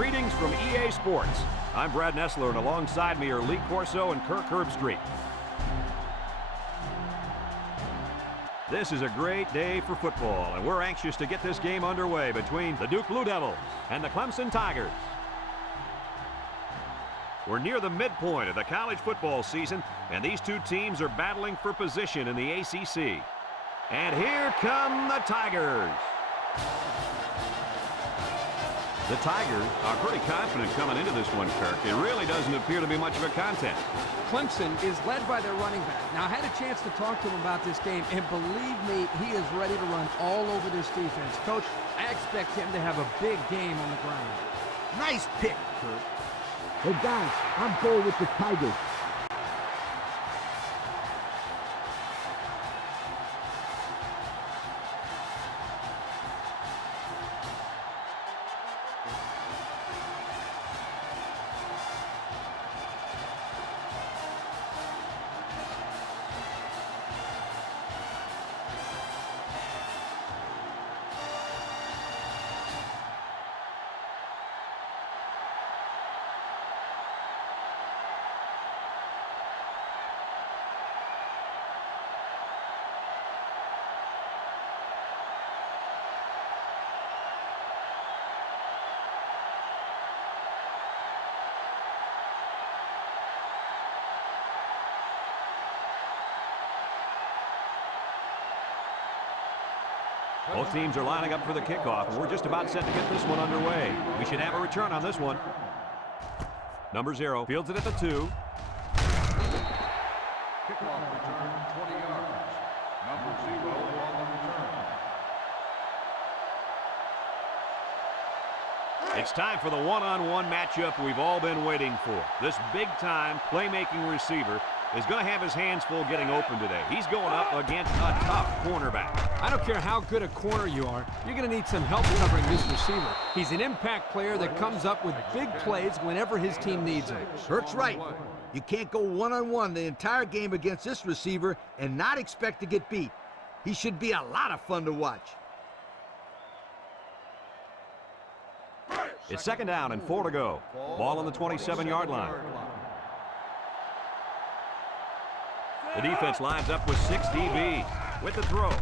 Greetings from EA Sports. I'm Brad Nessler, and alongside me are Lee Corso and Kirk Herbstreit. This is a great day for football, and we're anxious to get this game underway between the Duke Blue Devils and the Clemson Tigers. We're near the midpoint of the college football season, and these two teams are battling for position in the ACC. And here come the Tigers. The Tigers are pretty confident coming into this one, Kirk. It really doesn't appear to be much of a contest. Clemson is led by their running back. Now, I had a chance to talk to him about this game, and believe me, he is ready to run all over this defense. Coach, I expect him to have a big game on the ground. Nice pick, Kurt. Hey, guys, I'm going with the Tigers. Both teams are lining up for the kickoff, and we're just about set to get this one underway. We should have a return on this one. Number 0 fields it at the 2. Kickoff return, 20 yards. Number 0 on the return. It's time for the one-on-one matchup we've all been waiting for. This big-time playmaking receiver is going to have his hands full getting open today. He's going up against a tough cornerback. I don't care how good a corner you are, you're going to need some help covering this receiver. He's an impact player that comes up with big plays whenever his team needs him. Kurt's right. You can't go one-on-one the entire game against this receiver and not expect to get beat. He should be a lot of fun to watch. It's second down and 4 to go. Ball on the 27-yard line. The defense lines up with 6 DBs with the throw.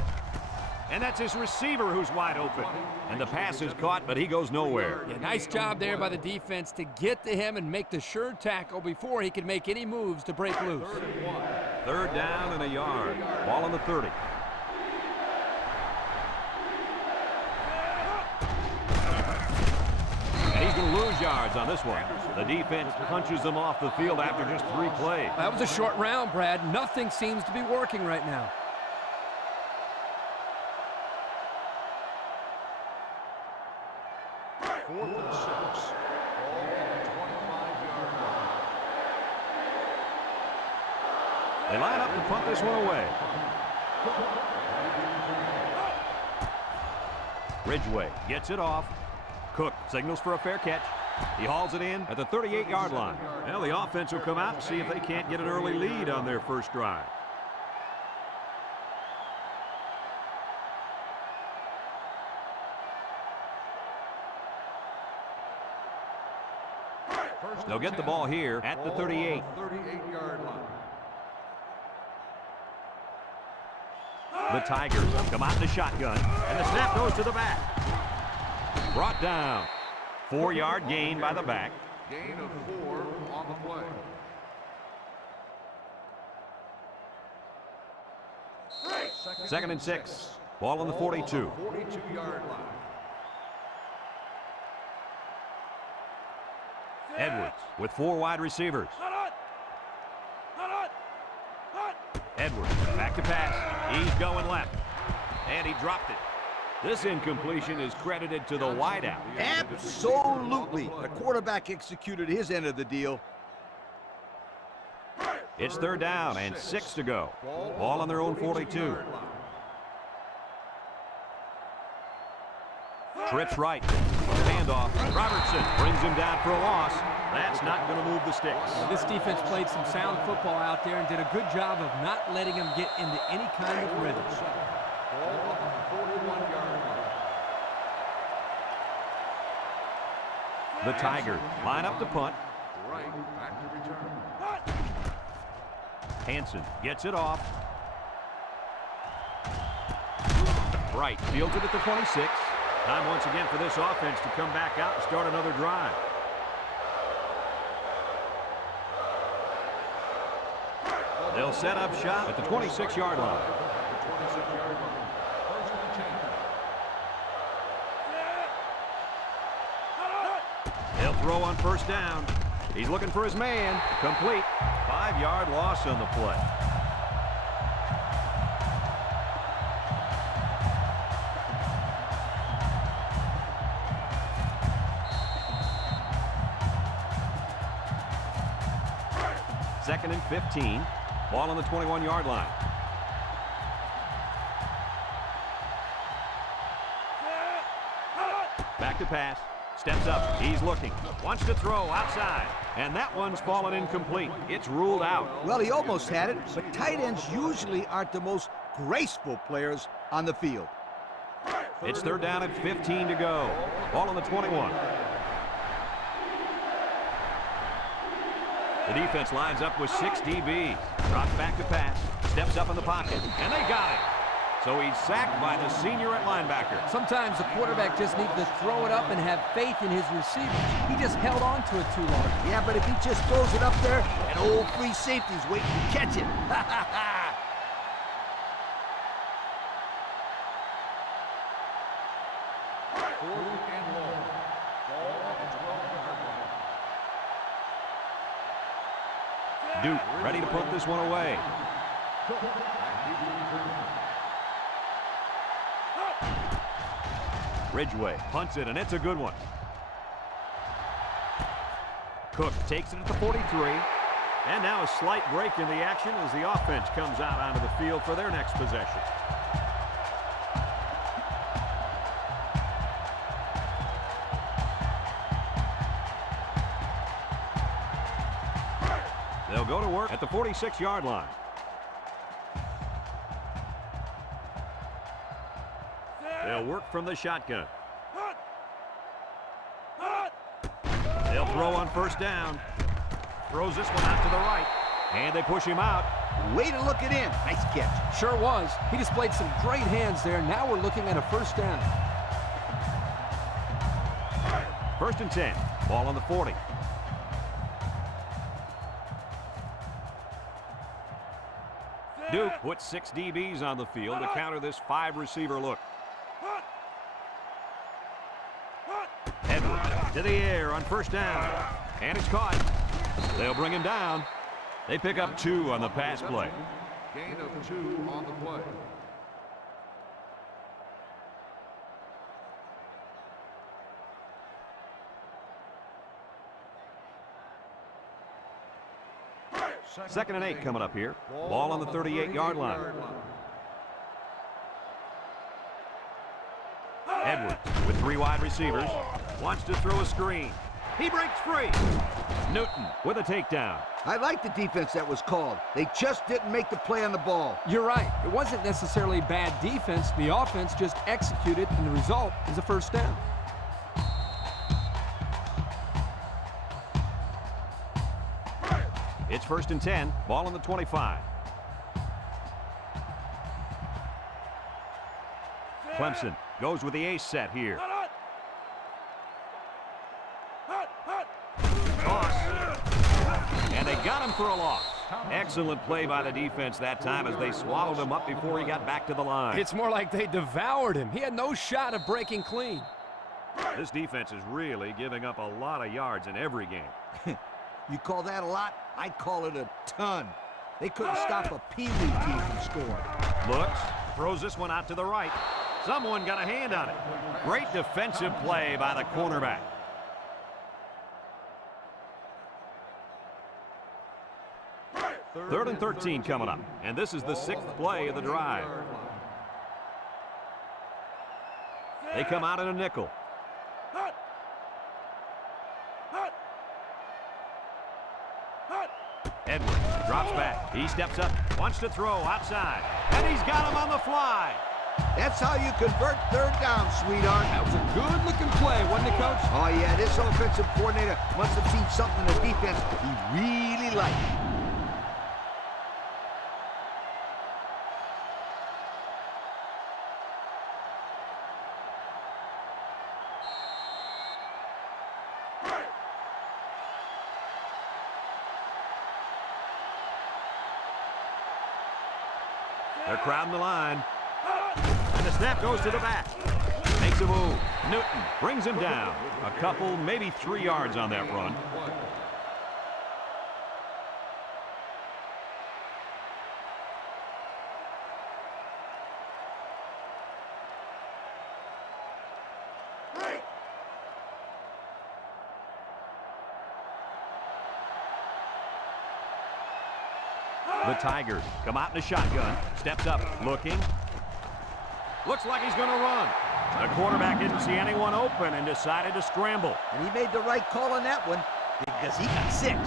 And that's his receiver who's wide open. And the pass is caught, but he goes nowhere. Yeah, nice job there by the defense to get to him and make the sure tackle before he could make any moves to break loose. Third down and a yard. Ball on the 30. And he's going to lose yards on this one. The defense punches him off the field after just 3 plays. That was a short round, Brad. Nothing seems to be working right now. Fourth and 6. Ball on the 25-yard line. They line up to punt this one away. Ridgeway gets it off. Cook signals for a fair catch. He hauls it in at the 38-yard line. Well, the offense will come out and see if they can't get an early lead on their first drive. They'll get the ball here at the 38. 38-yard line. The Tigers come out in the shotgun, and the snap goes to the back. Brought down. 4-yard gain by the back. Gain of 4 on the play. Second and 6. Ball on the 42. 42-yard line. Edwards with 4 wide receivers. Edwards back to pass. He's going left. And he dropped it. This incompletion is credited to the wideout. Absolutely. The quarterback executed his end of the deal. It's third down and 6 to go. Ball on their own 42. Trips right. Handoff. Robertson brings him down for a loss. That's not going to move the sticks. This defense played some sound football out there and did a good job of not letting him get into any kind of rhythm. Ball on the 41-yard line. The Tigers line up to punt. Right back to return. Hansen gets it off. Wright fields it at the 26. Time once again for this offense to come back out and start another drive. They'll set up shop at the 26-yard line. The 26-yard line. First and 10. They'll throw on first down. He's looking for his man. Complete. 5-yard loss on the play. Second and 15. Ball on the 21-yard line. Back to pass. Steps up. He's looking. Wants to throw outside. And that one's fallen incomplete. It's ruled out. Well, he almost had it, but tight ends usually aren't the most graceful players on the field. It's third down and 15 to go. Ball on the 21. The defense lines up with 6 DBs. Drops back to pass. Steps up in the pocket. And they got it. So he's sacked by the senior at linebacker. Sometimes the quarterback just needs to throw it up and have faith in his receivers. He just held on to it too long. Yeah, but if he just throws it up there, an old free safety's waiting to catch it. Fourth and long. Ball on the 12-yard line. Duke ready to put this one away. Cook back deep to return. Ridgeway punts it, and it's a good one. Cook takes it at the 43. And now a slight break in the action as the offense comes out onto the field for their next possession. They'll go to work at the 46-yard line. They'll work from the shotgun. They'll throw on first down. Throws this one out to the right. And they push him out. Way to look it in. Nice catch. Sure was. He displayed some great hands there. Now we're looking at a first down. First and 10. Ball on the 40. Duke puts 6 DBs on the field to counter this 5-receiver look. Edwards to the air on first down. And it's caught. They'll bring him down. They pick up 2 on the pass play. Gain of 2 on the play. Second and 8 coming up here. Ball on the 38-yard line. Edwards with 3 wide receivers. Wants to throw a screen. He breaks free. Newton with a takedown. I like the defense that was called. They just didn't make the play on the ball. You're right. It wasn't necessarily bad defense. The offense just executed, and the result is a first down. It's first and 10. Ball on the 25. Clemson goes with the ace set here. Toss. And they got him for a loss. Excellent play by the defense that time as they swallowed him up before he got back to the line. It's more like they devoured him. He had no shot of breaking clean. This defense is really giving up a lot of yards in every game. You call that a lot? I'd call it a ton. They couldn't stop a Pee Wee team from scoring. Looks, throws this one out to the right. Someone got a hand on it. Great defensive play by the cornerback. Third and 13 coming up, and this is the 6th play of the drive. They come out in a nickel. Edwards drops back. He steps up, wants to throw outside, and he's got him on the fly. That's how you convert third down, sweetheart. That was a good-looking play, wasn't it, Coach? Oh, yeah, this offensive coordinator must have seen something in the defense he really liked. They're crowding the line. And the snap goes to the back. Makes a move. Newton brings him down. A couple, maybe 3 yards on that run. The Tigers come out in a shotgun. Steps up, looking. Looks like he's going to run. The quarterback didn't see anyone open and decided to scramble. And he made the right call on that one because he got 6.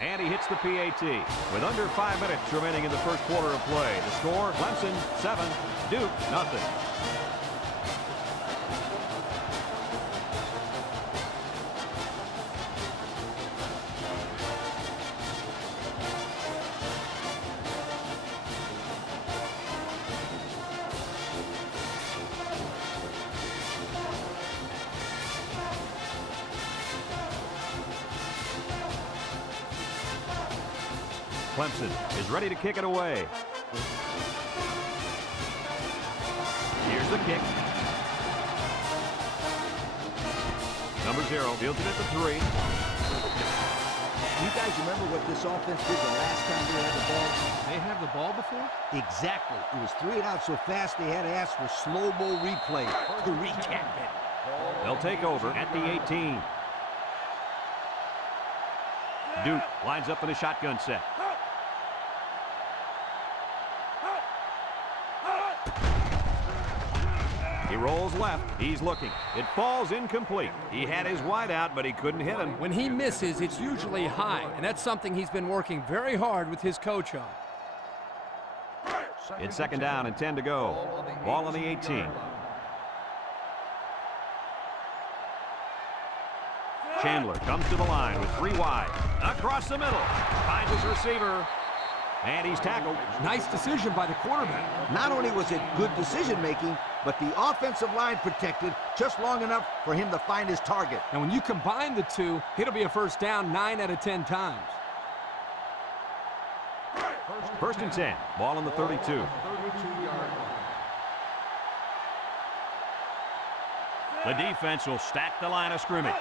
And he hits the PAT with under 5 minutes remaining in the first quarter of play. The score, Clemson 7, Duke nothing. Clemson is ready to kick it away. Here's the kick. Number 0 fields it at the 3. You guys remember what this offense did the last time they had the ball? They have the ball before? Exactly. It was 3 and out so fast they had to ask for slow-mo replay to recap it. They'll take over at the 18. Duke lines up in a shotgun set. He rolls left. He's looking. It falls incomplete. He had his wide out, but he couldn't hit him. When he misses, it's usually high, and that's something he's been working very hard with his coach on. It's second down and 10 to go. Ball on the 18. Chandler comes to the line with 3 wide. Across the middle. Finds his receiver. And he's tackled. Nice decision by the quarterback. Not only was it good decision-making, but the offensive line protected just long enough for him to find his target. And when you combine the two, it'll be a first down 9 out of 10 times. First and 10. Ball on the 32. The defense will stack the line of scrimmage.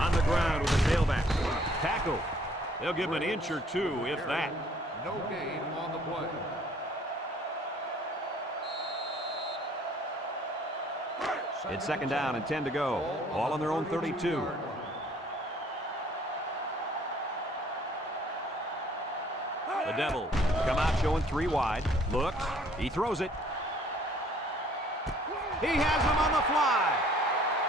On the ground with a tailback. Tackle. They'll give him an inch or 2, if that. No gain on the play. It's second down and 10 to go. Ball on their own 32. The Devils come out showing 3 wide. Looks. He throws it. He has him on the fly.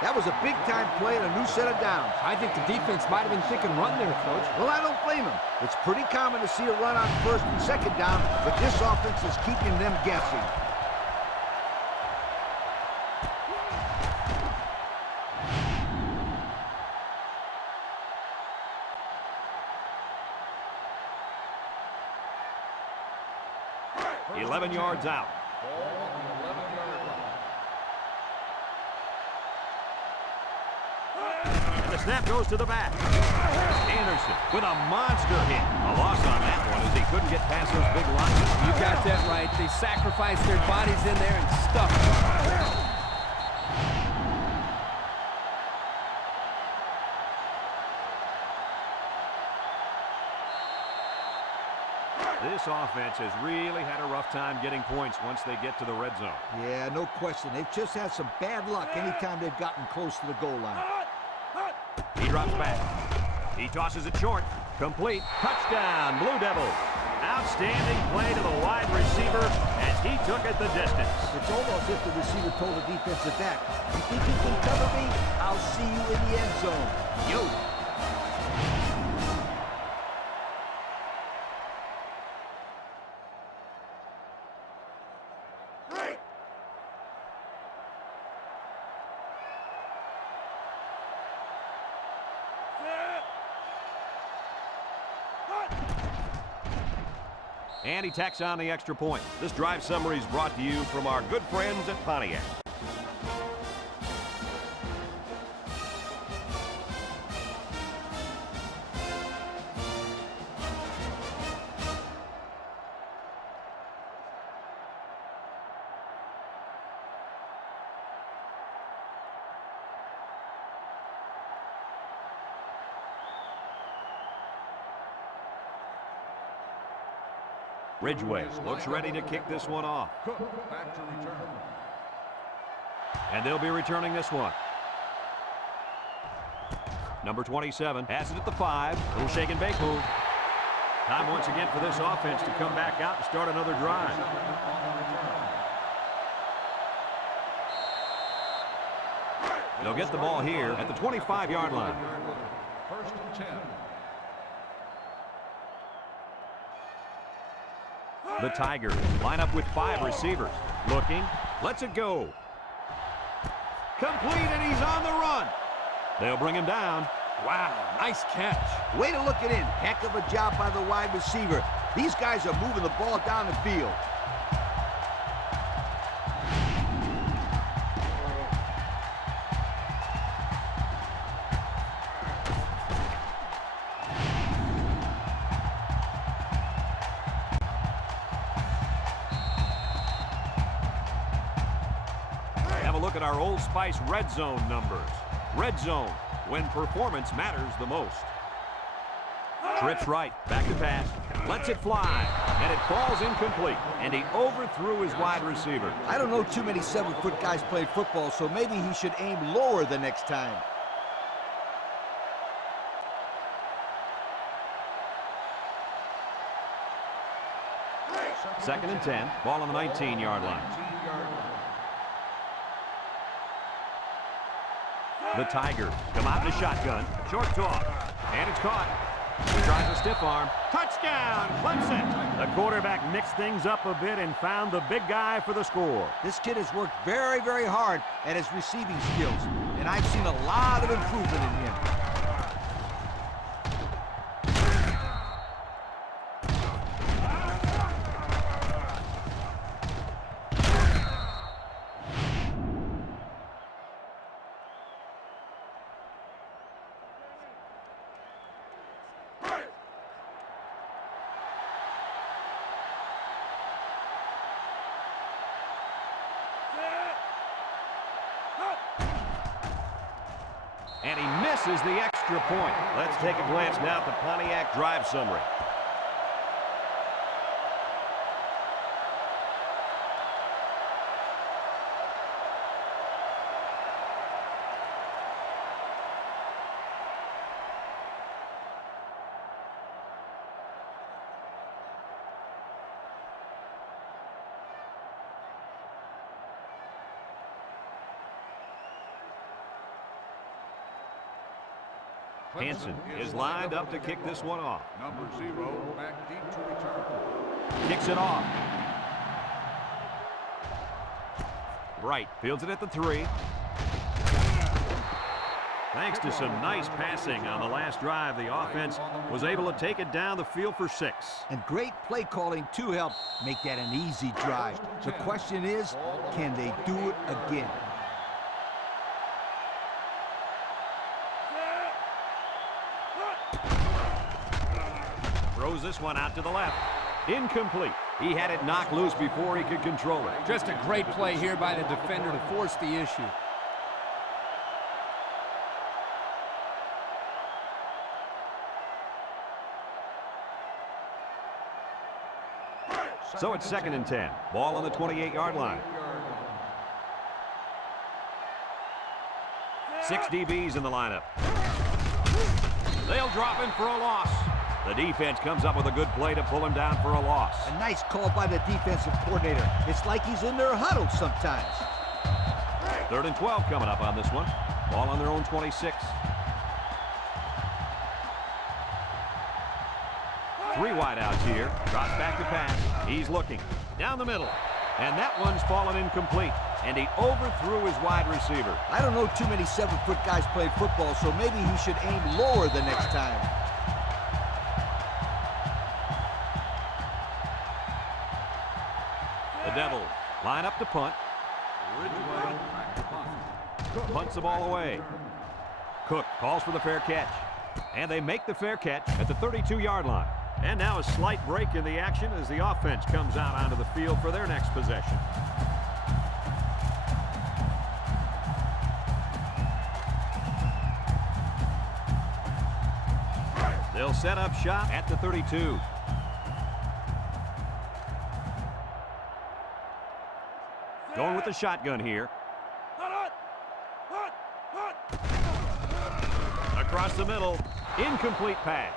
That was a big-time play and a new set of downs. I think the defense might have been thinking run there, Coach. Well, I don't blame him. It's pretty common to see a run on first and second down, but this offense is keeping them guessing. First 11 yards out. Ball on the 11-yard line. And the snap goes to the back. Anderson with a monster hit. A loss on that one as he couldn't get past those big lines. You got that right. They sacrificed their bodies in there and stuffed them. This offense has really had a rough time getting points once they get to the red zone. Yeah, no question. They've just had some bad luck anytime they've gotten close to the goal line. He drops back. He tosses it short. Complete. Touchdown, Blue Devils. Outstanding play to the wide receiver as he took it the distance. It's almost as if the receiver told the defensive back, "You think you can cover me? I'll see you in the end zone." Yo. And he tacks on the extra point. This drive summary is brought to you from our good friends at Pontiac. Ridgeway looks ready to kick this one off. Cook back to return. And they'll be returning this one. Number 27 has it at the 5. Little shake and bake move. Time once again for this offense to come back out and start another drive. They'll get the ball here at the 25-yard line. First and 10. The Tigers line up with 5 receivers. Looking, lets it go. Complete, and he's on the run. They'll bring him down. Wow, nice catch. Way to look it in. Heck of a job by the wide receiver. These guys are moving the ball down the field. Have a look at our Old Spice red zone numbers. Red zone, when performance matters the most. Trips right, back to pass, lets it fly, and it falls incomplete, and he overthrew his wide receiver. I don't know too many 7-foot guys playing football, so maybe he should aim lower the next time. Second and 10, ball on the 19-yard line. The Tigers come out in the shotgun. Short toss. And it's caught. He tries a stiff arm. Touchdown, Clemson. The quarterback mixed things up a bit and found the big guy for the score. This kid has worked very, very hard at his receiving skills, and I've seen a lot of improvement in him. And he misses the extra point. Let's take a glance now at the Pontiac drive summary. Hansen is lined up to kick this one off. Number 0 back deep to return. Kicks it off. Bright fields it at the 3. Thanks to some nice passing on the last drive, the offense was able to take it down the field for 6. And great play calling to help make that an easy drive. The question is, can they do it again? Throws this one out to the left. Incomplete. He had it knocked loose before he could control it. Just a great play here by the defender to force the issue. So it's 2nd and 10. Ball on the 28-yard line. 6 DBs in the lineup. They'll drop him for a loss. The defense comes up with a good play to pull him down for a loss. A nice call by the defensive coordinator. It's like he's in their huddle sometimes. 3rd and 12 coming up on this one. Ball on their own 26. 3 wideouts here. Drops back to pass. He's looking. Down the middle. And that one's fallen incomplete. And he overthrew his wide receiver. I don't know too many 7-foot guys play football, so maybe he should aim lower the next time. The Devils line up to punt. Punts the ball away. Cook calls for the fair catch. And they make the fair catch at the 32-yard line. And now a slight break in the action as the offense comes out onto the field for their next possession. They'll set up shop at the 32. Going with the shotgun here. Across the middle, incomplete pass.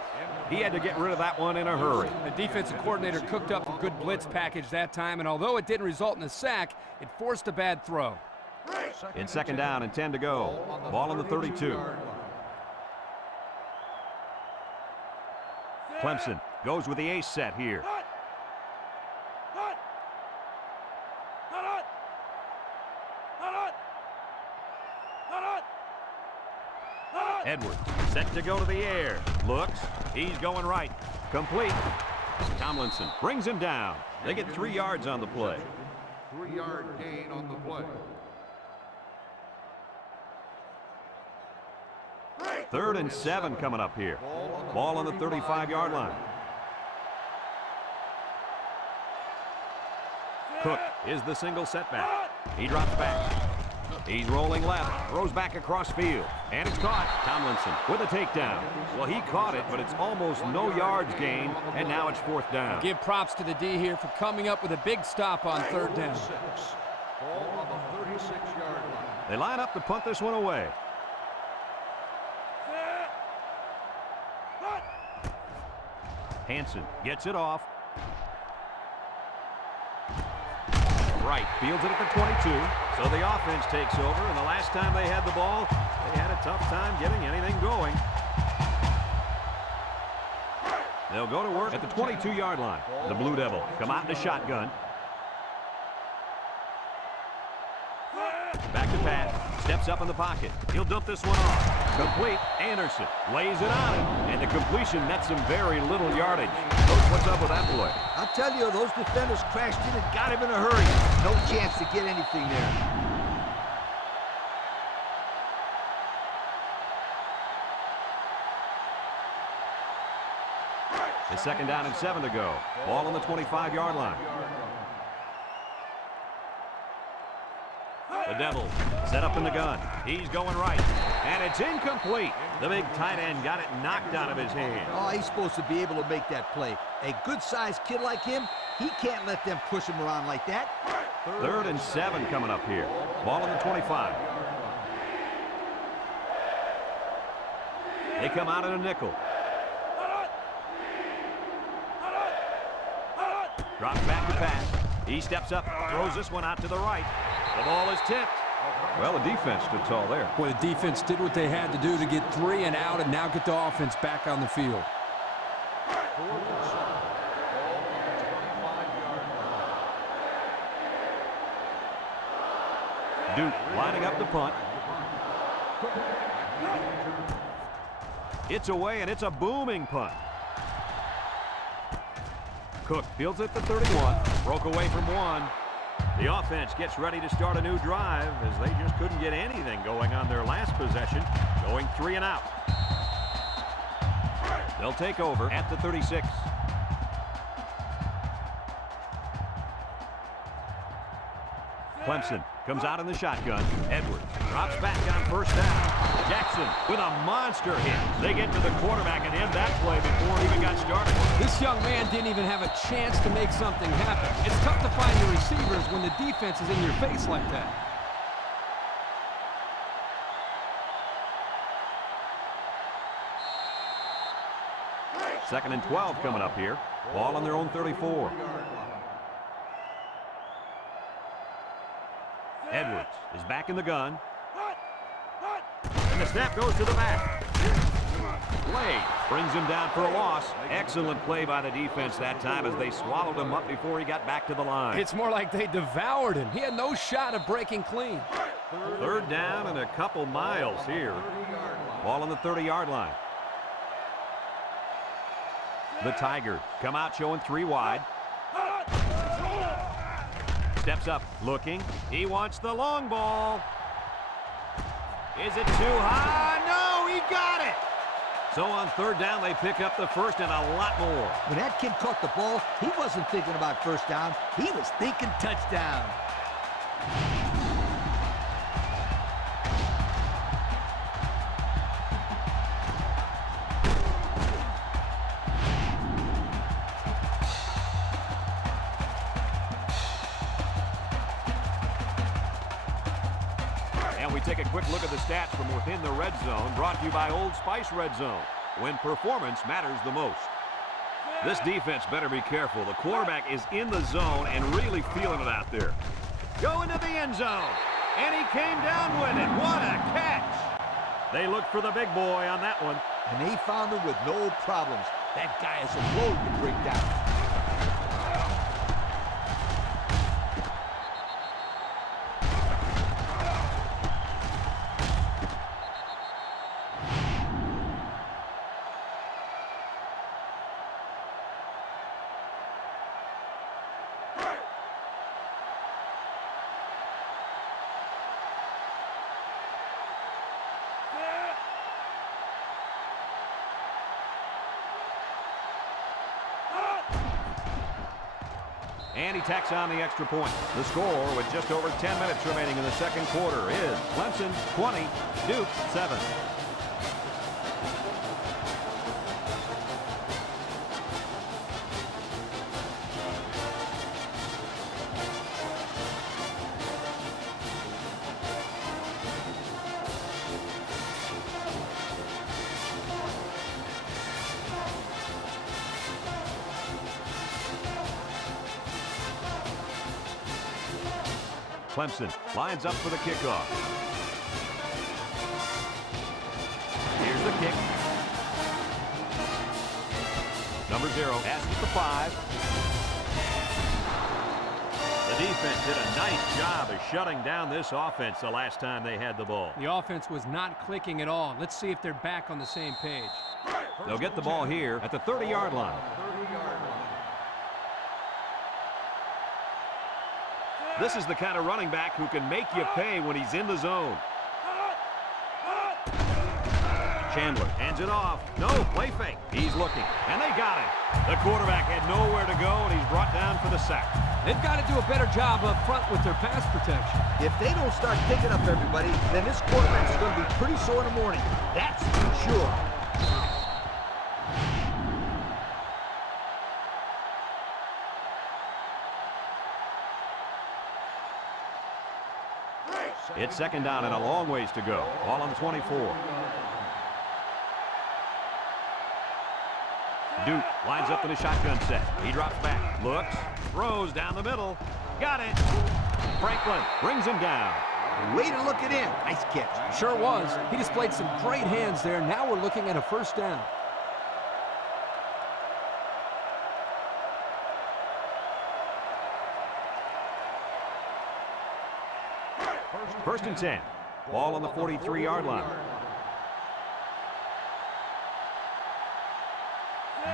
He had to get rid of that one in a hurry. The defensive coordinator cooked up a good blitz package that time, and although it didn't result in a sack, it forced a bad throw. It's 2nd down and 10 to go. Ball on the 32. Clemson goes with the ace set here. Edwards set to go to the air. Looks. He's going right. Complete. Tomlinson brings him down. They get 3 yards on the play. 3-yard gain on the play. 3rd and 7 coming up here. Ball on the 35-yard line. Cook is the single setback. He drops back. He's rolling left, throws back across field, and it's caught. Tomlinson with a takedown. Well, he caught it, but it's almost no yards gained, and now it's 4th down. Give props to the D here for coming up with a big stop on 3rd down. Ball on the 36-yard line. They line up to punt this one away. Hansen gets it off. Right, fields it at the 22. So the offense takes over, and the last time they had the ball, they had a tough time getting anything going. They'll go to work at the 22-yard line. The Blue Devil come out in a shotgun. Back to pass. Steps up in the pocket. He'll dump this one off. Complete. Anderson lays it on him, and the completion nets some very little yardage. Coach, what's up with that play? I'll tell you, those defenders crashed in and got him in a hurry. No chance to get anything there. It's 2nd down and 7 to go. Ball on the 25-yard line. The Devils set up in the gun. He's going right. And it's incomplete. The big tight end got it knocked out of his hand. Oh, he's supposed to be able to make that play. A good-sized kid like him, he can't let them push him around like that. 3rd and 7 coming up here. Ball on the 25. They come out in a nickel. Drops back to pass. He steps up, throws this one out to the right. The ball is tipped. Well, the defense stood tall there. Boy, the defense did what they had to do to get 3 and out, and now get the offense back on the field. 4th and 7. Ball on the 25-yard line. Duke lining up the punt. It's away, and it's a booming punt. Cook fields it at the 31. Broke away from 1. The offense gets ready to start a new drive as they just couldn't get anything going on their last possession, going 3 and out. They'll take over at the 36. Clemson comes out in the shotgun. Edwards drops back on 1st down. Jackson with a monster hit. They get to the quarterback and end that play before it even got started. This young man didn't even have a chance to make something happen. It's tough to find your receivers when the defense is in your face like that. Second and 12 coming up here. Ball on their own 34. Edwards is back in the gun. And the snap goes to the back. Blade brings him down for a loss. Excellent play by the defense that time as they swallowed him up before he got back to the line. It's more like they devoured him. He had no shot of breaking clean. Third down and a couple miles here. Ball on the 30-yard line. The Tigers come out showing 3 wide. Steps up, looking. He wants the long ball. Is it too high? No, he got it. So on third down, they pick up the first and a lot more. When that kid caught the ball, he wasn't thinking about first down. He was thinking touchdown. Take a quick look at the stats from within the red zone, brought to you by Old Spice Red Zone, when performance matters the most. This defense better be careful. The quarterback is in the zone and really feeling it out there. Go into the end zone, and he came down with it. What a catch. They looked for the big boy on that one. And they found him with no problems. That guy is a load to break down. And he tacks on the extra point. The score with just over 10 minutes remaining in the second quarter is Clemson 20, Duke 7. Clemson lines up for the kickoff. Here's the kick. Number 0 passes the 5. The defense did a nice job of shutting down this offense the last time they had the ball. The offense was not clicking at all. Let's see if they're back on the same page. They'll get the ball here at the 30-yard line. This is the kind of running back who can make you pay when he's in the zone. Chandler hands it off. No, play fake. He's looking, and they got him. The quarterback had nowhere to go, and he's brought down for the sack. They've got to do a better job up front with their pass protection. If they don't start picking up everybody, then this quarterback is going to be pretty sore in the morning. That's for sure. It's second down and a long ways to go. Ball on the 24. Duke lines up in a shotgun set. He drops back, looks, throws down the middle. Got it. Franklin brings him down. Way to look it in. Nice catch. Sure was. He displayed some great hands there. Now we're looking at a first down. First and 10. Ball on the 43-yard line.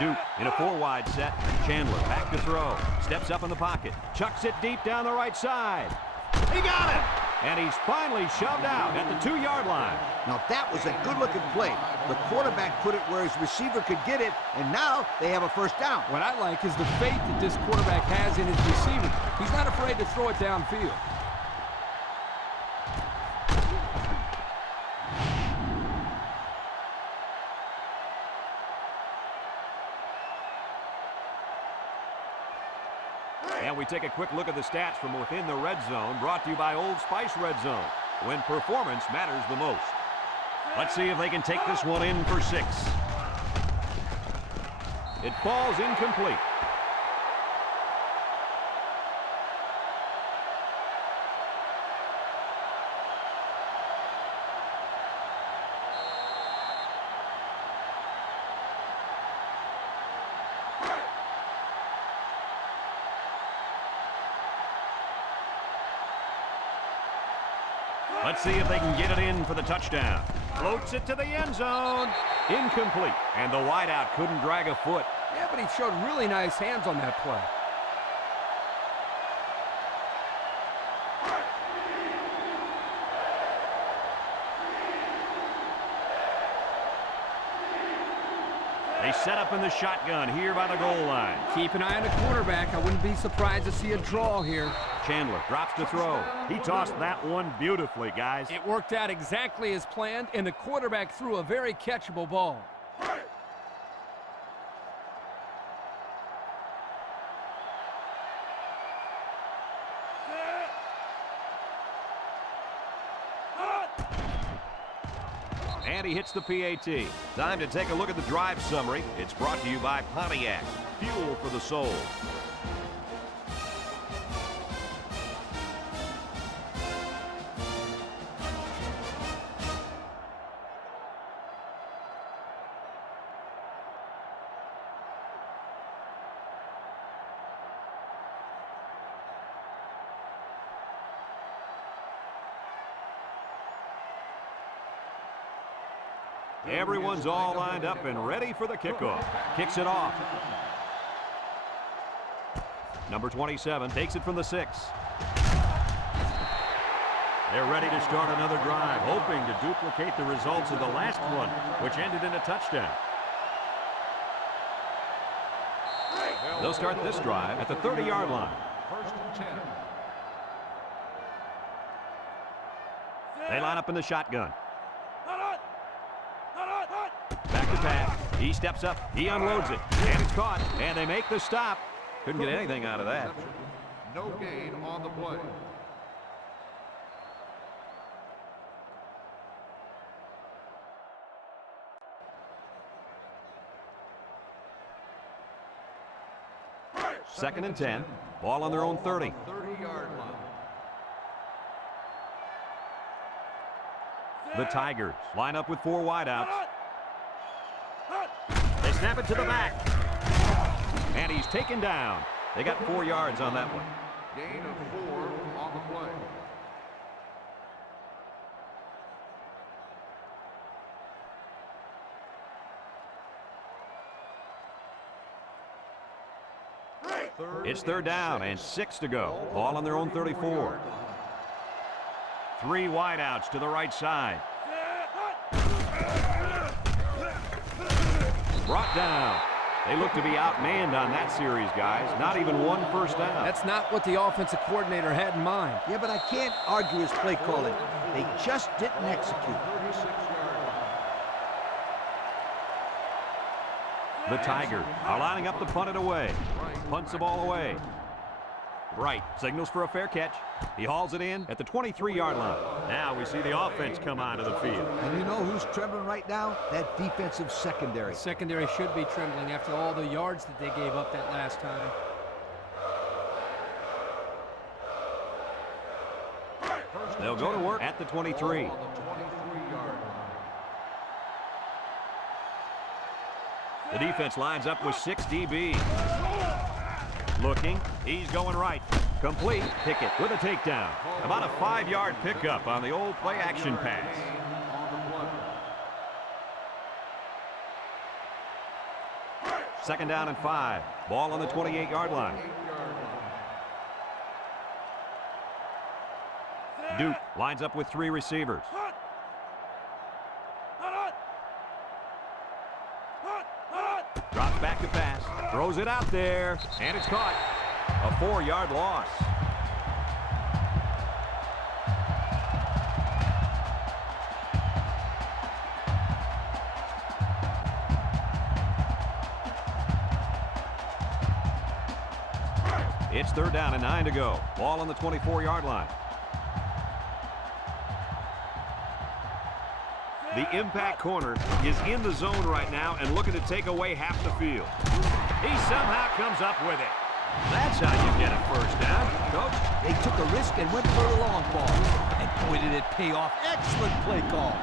Duke in a 4-wide set. Chandler back to throw. Steps up in the pocket. Chucks it deep down the right side. He got it! And he's finally shoved out at the 2-yard line. Now that was a good-looking play. The quarterback put it where his receiver could get it, and now they have a first down. What I like is the faith that this quarterback has in his receiver. He's not afraid to throw it downfield. And we take a quick look at the stats from within the red zone, brought to you by Old Spice Red Zone, when performance matters the most. Let's see if they can take this one in for 6. It falls incomplete. Let's see if they can get it in for the touchdown. Floats it to the end zone. Incomplete. And the wideout couldn't drag a foot. Yeah, but he showed really nice hands on that play. They set up in the shotgun here by the goal line. Keep an eye on the quarterback. I wouldn't be surprised to see a draw here. Chandler drops to throw. He tossed that one beautifully, guys. It worked out exactly as planned, and the quarterback threw a very catchable ball. And he hits the PAT. Time to take a look at the drive summary. It's brought to you by Pontiac. Fuel for the soul. Everyone's all lined up and ready for the kickoff. Kicks it off. Number 27 takes it from the 6. They're ready to start another drive, hoping to duplicate the results of the last one, which ended in a touchdown. They'll start this drive at the 30-yard line. 1st and 10. They line up in the shotgun. Back to pass. He steps up. He unloads it. And it's caught. And they make the stop. Couldn't get anything out of that. No gain on the play. Second and 10. Ball on their own 30. 30-yard line. The Tigers line up with 4 wideouts. They snap it to the back. And he's taken down. They got 4 yards on that one. Gain of 4 on the play. It's 3rd down and 6 to go. Ball on their own 34. 3 wideouts to the right side. Brought down. They look to be outmanned on that series, guys. Not even 1 first down. That's not what the offensive coordinator had in mind. Yeah, but I can't argue his play calling. They just didn't execute. 36-yard line. The Tigers are lining up the punt it away. Punts the ball away. Bright signals for a fair catch. He hauls it in at the 23-yard line. Now we see the offense come onto the field. And you know who's trembling right now? That defensive secondary. The secondary should be trembling after all the yards that they gave up that last time. They'll go to work at the 23. On the 23-yard line. The defense lines up with 6 DBs. Looking, he's going right. Complete. Pickett with a takedown. About a 5-yard pickup on the old play-action pass. Gain on the play. 2nd down and 5. Ball on the 28-yard line. 8-yard line. Duke lines up with 3 receivers. Drops back to pass. Throws it out there. And it's caught. A 4-yard loss. It's 3rd down and 9 to go. Ball on the 24-yard line. The impact corner is in the zone right now and looking to take away half the field. He somehow comes up with it. That's how you get a first down, Coach. They took a risk and went for the long ball. And boy, did it pay off. Excellent play call.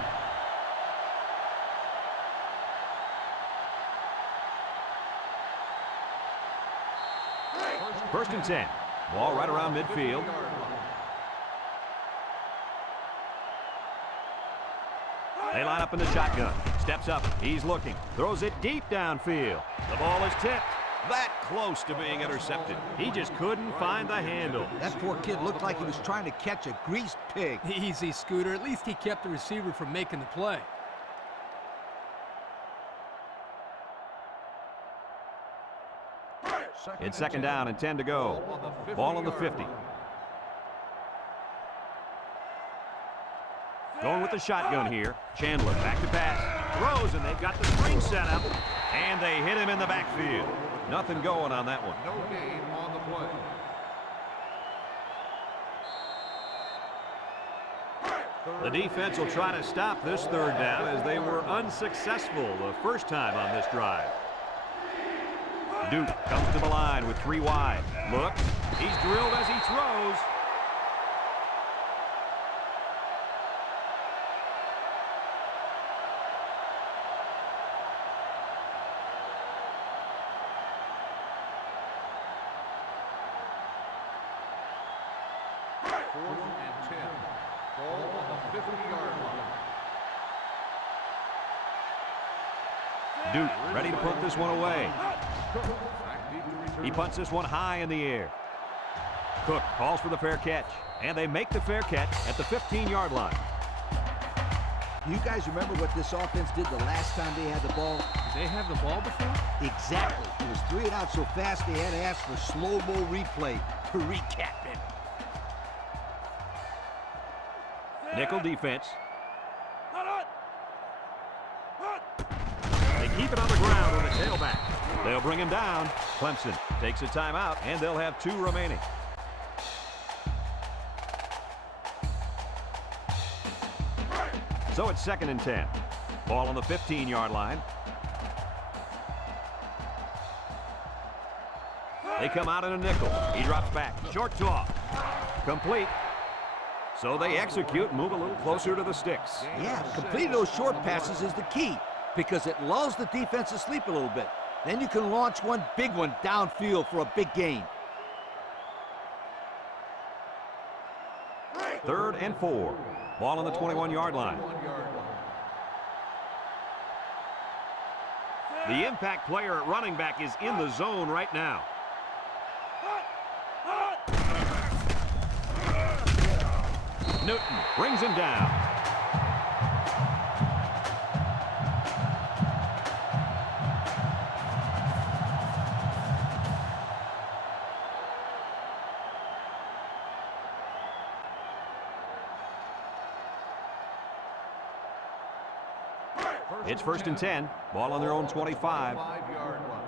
First and 10. Ball right around midfield. They line up in the shotgun. Steps up. He's looking. Throws it deep downfield. The ball is tipped. That close to being intercepted. He just couldn't find the handle. That poor kid looked like he was trying to catch a greased pig. Easy, Scooter. At least he kept the receiver from making the play. It's 2nd down and 10 to go. Ball on the 50. Going with the shotgun here. Chandler back to pass. Throws, and they've got the screen set up. And they hit him in the backfield. Nothing going on that one. No gain on the play. The defense will try to stop this 3rd down as they were unsuccessful the first time on this drive. Duke comes to the line with 3 wide. Looks. He's drilled as he throws. Fourth and 10. Ball on the 50-yard line. Duke ready to put this one away. He punts this one high in the air. Cook calls for the fair catch, and they make the fair catch at the 15-yard line. You guys remember what this offense did the last time they had the ball? Did they have the ball before? Exactly. It was 3 and out so fast they had to ask for slow-mo replay to recap it. Nickel defense. They keep it on the ground with a tailback. They'll bring him down. Clemson takes a timeout, and they'll have 2 remaining. So it's 2nd and 10. Ball on the 15-yard line. They come out in a nickel. He drops back. Short toss. Complete. So they execute, move a little closer to the sticks. Yeah, completing those short passes is the key because it lulls the defense to sleep a little bit. Then you can launch one big one downfield for a big gain. 3rd and 4. Ball on the 21-yard line. The impact player at running back is in the zone right now. Newton brings him down. It's 1st and 10. Ball on their own 25. 5-yard line.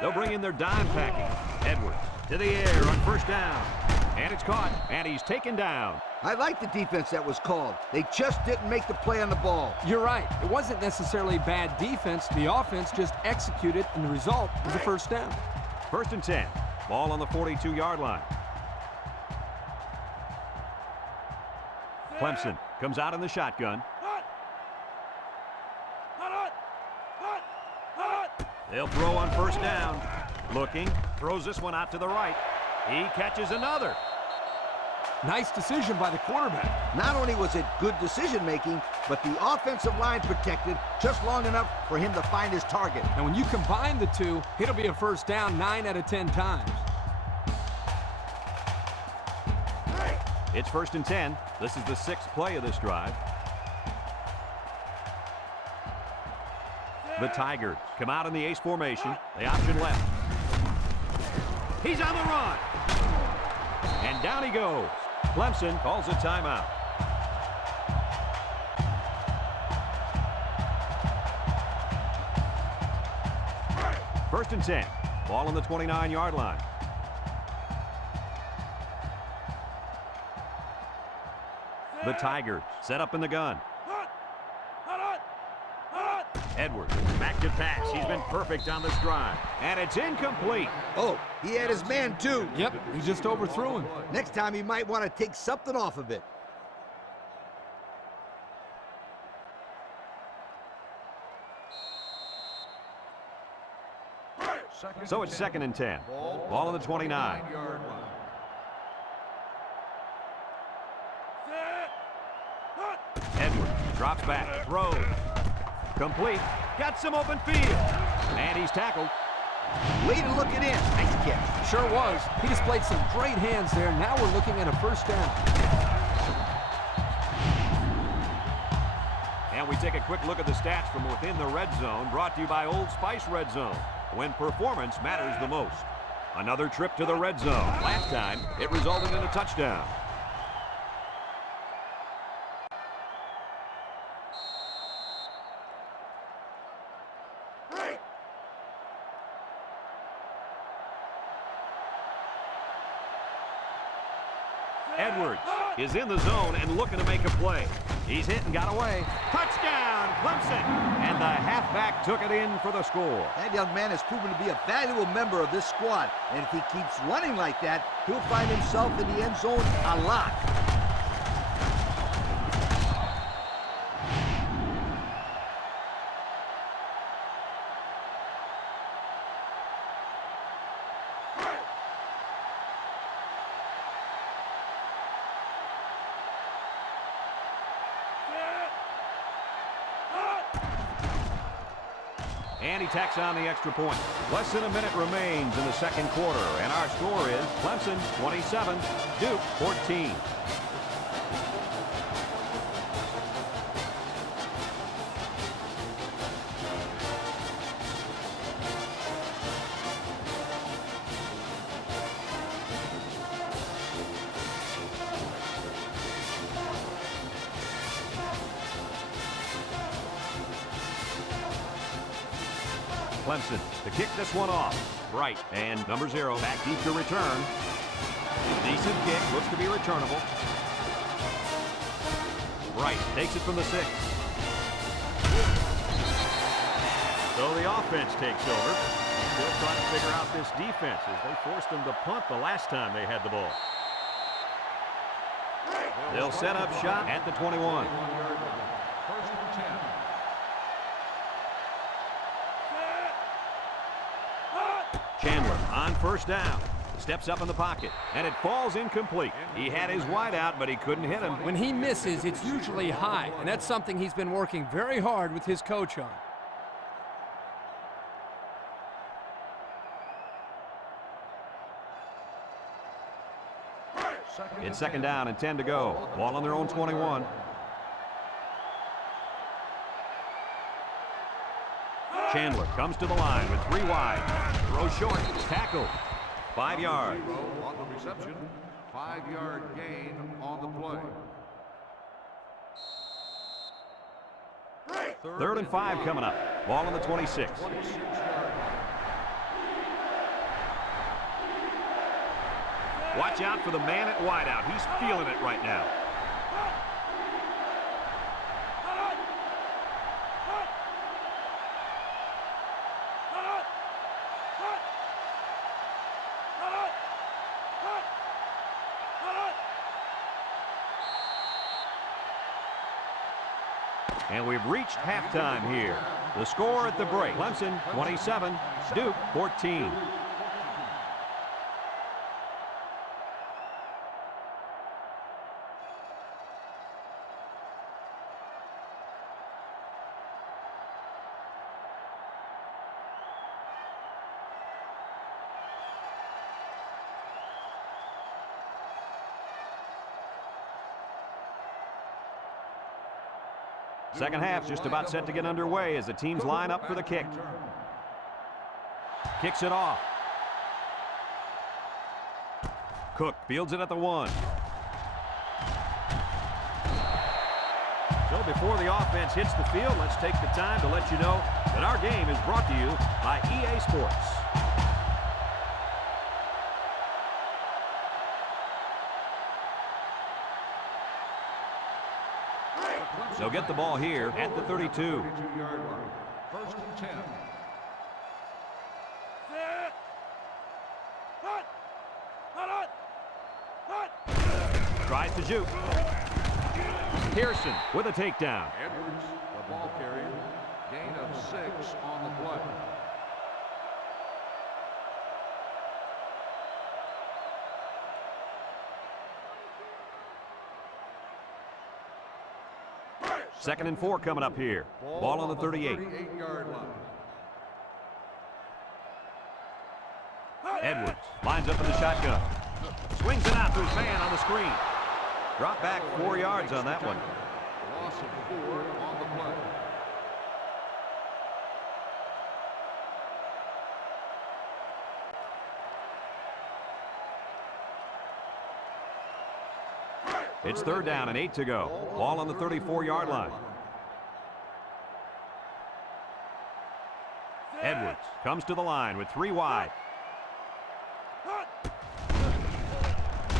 They'll bring in their dime package. Edwards to the air on 1st down. And it's caught, and he's taken down. I like the defense that was called. They just didn't make the play on the ball. You're right. It wasn't necessarily bad defense. The offense just executed, and the result was a 1st down. 1st and 10. Ball on the 42-yard line. Clemson comes out in the shotgun. They'll throw on 1st down. Looking, throws this one out to the right. He catches another. Nice decision by the quarterback. Not only was it good decision-making, but the offensive line protected just long enough for him to find his target. And when you combine the two, it'll be a 1st down 9 out of 10 times. It's 1st and 10. This is the 6th play of this drive. The Tigers come out in the ace formation. They option left. He's on the run. And down he goes. Clemson calls a timeout. First and 10. Ball on the 29-yard line. The Tigers set up in the gun. Edwards, back to pass. He's been perfect on this drive. And it's incomplete. Oh, he had his man too. Yep, he just overthrew him. Next time he might want to take something off of it. So it's second and 10. Ball on the 29. Edwards drops back, throws. Complete. Got some open field. And he's tackled. Way to look it in. Nice catch. Sure was. He displayed some great hands there. Now we're looking at a first down. And we take a quick look at the stats from within the red zone, brought to you by Old Spice Red Zone, when performance matters the most. Another trip to the red zone. Last time, it resulted in a touchdown. Edwards is in the zone and looking to make a play. He's hit and got away. Touchdown, Clemson! And the halfback took it in for the score. That young man has proven to be a valuable member of this squad. And if he keeps running like that, he'll find himself in the end zone a lot. And he tacks on the extra point. Less than a minute remains in the second quarter, and our score is Clemson 27, Duke 14. Clemson to kick this one off. Bright and number 0 back deep to return. Decent kick, looks to be returnable. Bright takes it from the 6. So the offense takes over. Still trying to figure out this defense as they forced them to punt the last time they had the ball. They'll set up shot at the 21. First and 10. Chandler on first down. Steps up in the pocket, and it falls incomplete. He had his wide out, but he couldn't hit him. When he misses, it's usually high, and that's something he's been working very hard with his coach on. It's second down and 10 to go. Ball on their own 21. Chandler comes to the line with 3 wide. Throw short. Tackle. 5 yards. On the reception, 5-yard gain on the play. Third and 5 coming up. Ball on the 26. Watch out for the man at wideout. He's feeling it right now. And we've reached halftime here. The score at the break, Clemson 27, Duke 14. Second half's just about set to get underway as the teams line up for the kick. Kicks it off. Cook fields it at the 1. So before the offense hits the field, let's take the time to let you know that our game is brought to you by EA Sports. So get the ball here at the 32. 32-yard line. First and 10. Tries to juke. Pearson with a takedown. Edwards, the ball carrier. Gain of 6 on the play. Second and 4 coming up here. Ball on the 38. 38-yard line. Edwards lines up in the shotgun. Swings it out to his man on the screen. Drop back 4 yards on that one. Loss of 4 on the play. It's third down and 8 to go. Ball on the 34-yard line. Edwards comes to the line with 3 wide.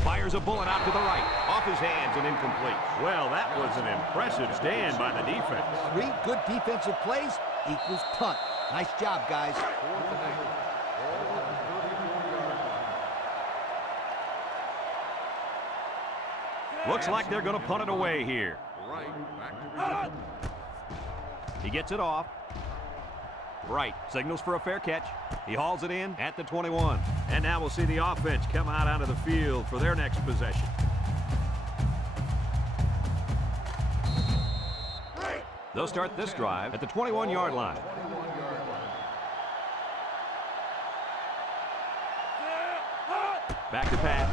Fires a bullet out to the right. Off his hands and incomplete. Well, that was an impressive stand by the defense. 3 good defensive plays equals punt. Nice job, guys. 4th and 8. Ball on the 34-yard line. Looks like they're going to punt it away here. Right, back to return. He gets it off. Right, signals for a fair catch. He hauls it in at the 21. And now we'll see the offense come out onto the field for their next possession. They'll start this drive at the 21-yard line. 21-yard line. Back to pass.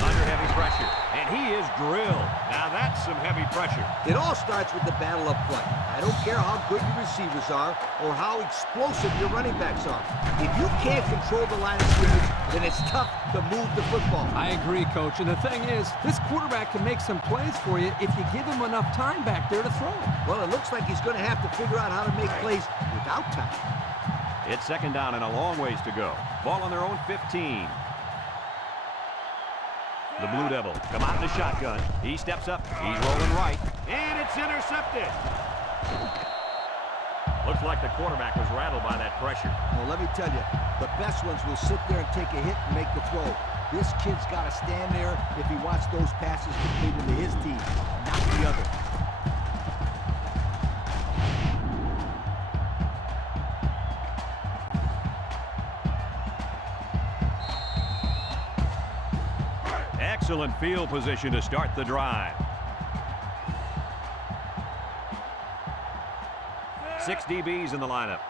Under heavy pressure. And he is drilled. Now that's some heavy pressure. It all starts with the battle up front. I don't care how good your receivers are or how explosive your running backs are. If you can't control the line of scrimmage, then it's tough to move the football. I agree, Coach. And the thing is, this quarterback can make some plays for you if you give him enough time back there to throw. Well, it looks like he's going to have to figure out how to make plays without time. It's second down and a long ways to go. Ball on their own 15. The Blue Devils come out in the shotgun. He steps up. He's rolling right. And it's intercepted. Looks like the quarterback was rattled by that pressure. Well, let me tell you, the best ones will sit there and take a hit and make the throw. This kid's got to stand there if he wants those passes completed to his team, not the other. Excellent field position to start the drive. 6 DBs in the lineup.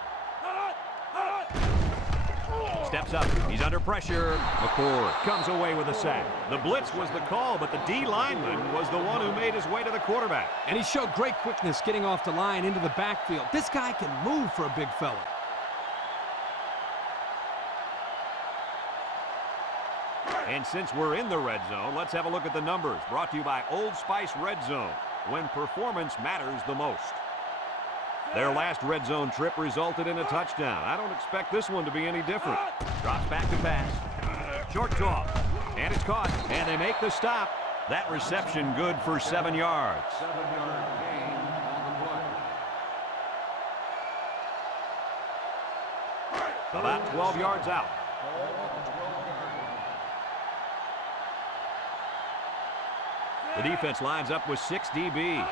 Steps up. He's under pressure. McCord comes away with a sack. The blitz was the call, but the D lineman was the one who made his way to the quarterback. And he showed great quickness getting off the line into the backfield. This guy can move for a big fella. And since we're in the red zone, let's have a look at the numbers. Brought to you by Old Spice Red Zone, when performance matters the most. Their last red zone trip resulted in a touchdown. I don't expect this one to be any different. Drops back to pass. Short toss. And it's caught. And they make the stop. That reception good for 7 yards. 7-yard gain on the play. About 12 yards out. Ball on the 12-yard line. The defense lines up with 6 DBs.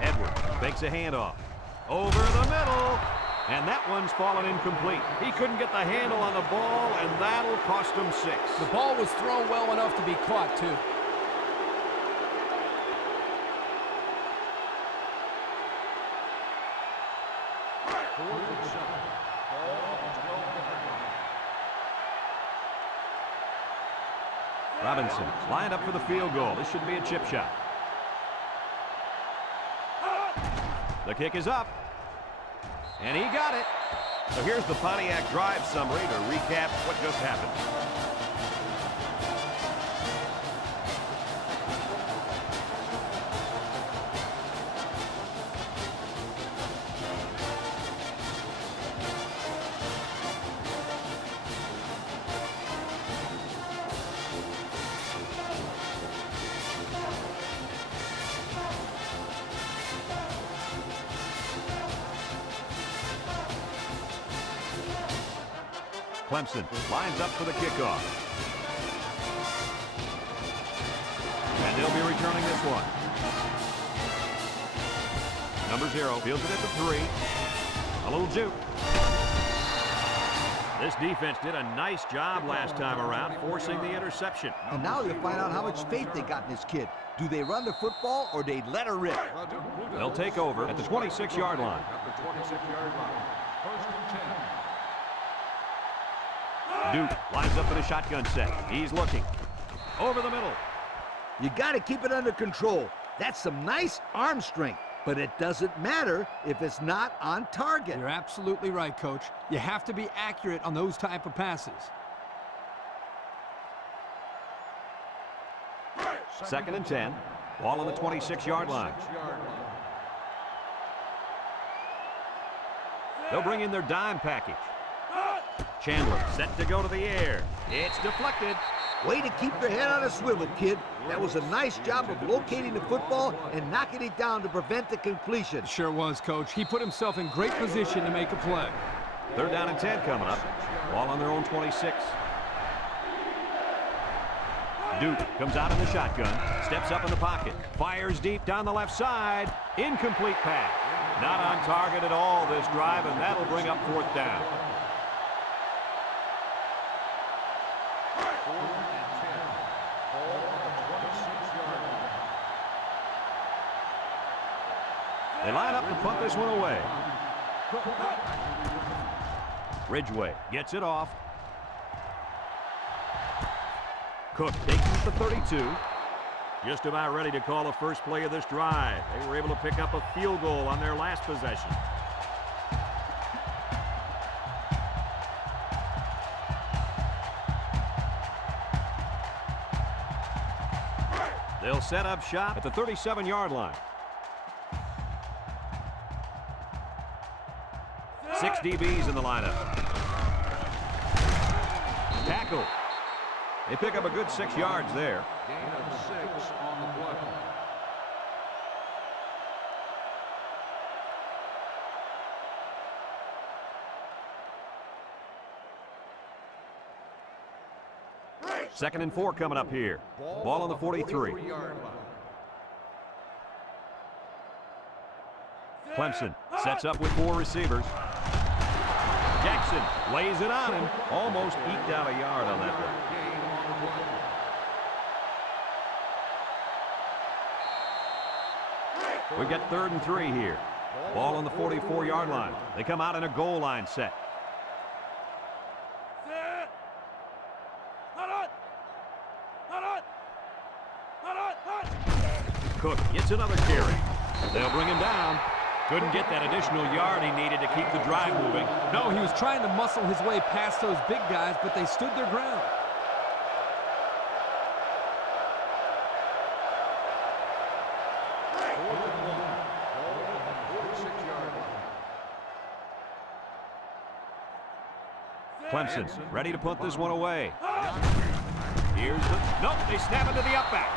Edwards fakes a handoff. Over the middle. And that one's fallen incomplete. He couldn't get the handle on the ball, and that'll cost him 6. The ball was thrown well enough to be caught, too. Fourth and 7. Ball on the 12-yard line. Robinson lined up for the field goal. This should be a chip shot. The kick is up. And he got it. So here's the Pontiac drive summary to recap what just happened. Clemson lines up for the kickoff. And they'll be returning this one. Number 0 fields it at the 3. A little juke. This defense did a nice job last time around, forcing the interception. And now you'll find out how much faith they got in this kid. Do they run the football or they let her rip? They'll take over at the 26-yard line. At the 26-yard line. First and 10. Duke lines up in a shotgun set. He's looking. Over the middle. You got to keep it under control. That's some nice arm strength. But it doesn't matter if it's not on target. You're absolutely right, Coach. You have to be accurate on those type of passes. Second and 10. Ball on the 26-yard line. They'll bring in their dime package. Chandler set to go to the air. It's deflected. Way to keep your head on a swivel, kid. That was a nice job of locating the football and knocking it down to prevent the completion. Sure was, Coach. He put himself in great position to make a play. Third down and 10 coming up. Ball on their own 26. Duke comes out in the shotgun, steps up in the pocket, fires deep down the left side. Incomplete pass. Not on target at all this drive, and that'll bring up fourth down. They line up to punt this one away. Ridgeway gets it off. Cook takes it to 32. Just about ready to call the first play of this drive. They were able to pick up a field goal on their last possession. They'll set up shop at the 37-yard line. 6 DBs in the lineup. Tackle. They pick up a good 6 yards there. Gain of 6 on the play. Second and 4 coming up here. Ball on the 43. Clemson sets up with 4 receivers. Jackson lays it on him. Almost eked out a yard on that one. We've got 3rd and 3 here. Ball on the 44-yard line. They come out in a goal line set. Cook gets another carry. They'll bring him down. Couldn't get that additional yard he needed to keep the drive moving. No, he was trying to muscle his way past those big guys, but they stood their ground. Clemson ready to put this one away. Here's the... Nope, they snap into the upback.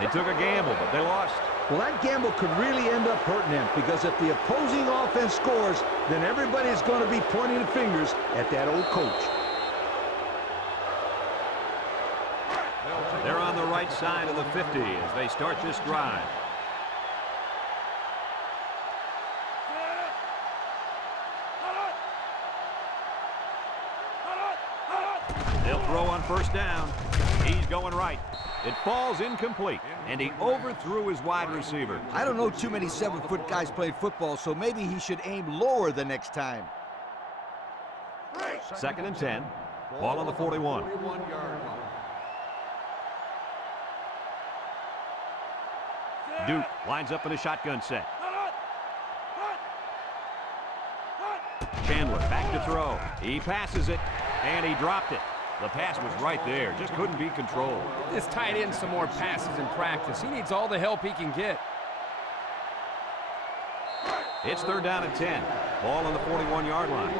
They took a gamble, but they lost. Well, that gamble could really end up hurting them, because if the opposing offense scores, then everybody's going to be pointing the fingers at that old coach. They're on the right side of the 50 as they start this drive. They'll throw on first down. He's going right. It falls incomplete, and he overthrew his wide receiver. I don't know too many 7-foot guys playing football, so maybe he should aim lower the next time. Second and 10. Ball on the 41. Duke lines up in a shotgun set. Chandler back to throw. He passes it, and he dropped it. The pass was right there, just couldn't be controlled. This tight end some more passes in practice. He needs all the help he can get. It's 3rd down and 10. Ball on the 41-yard line.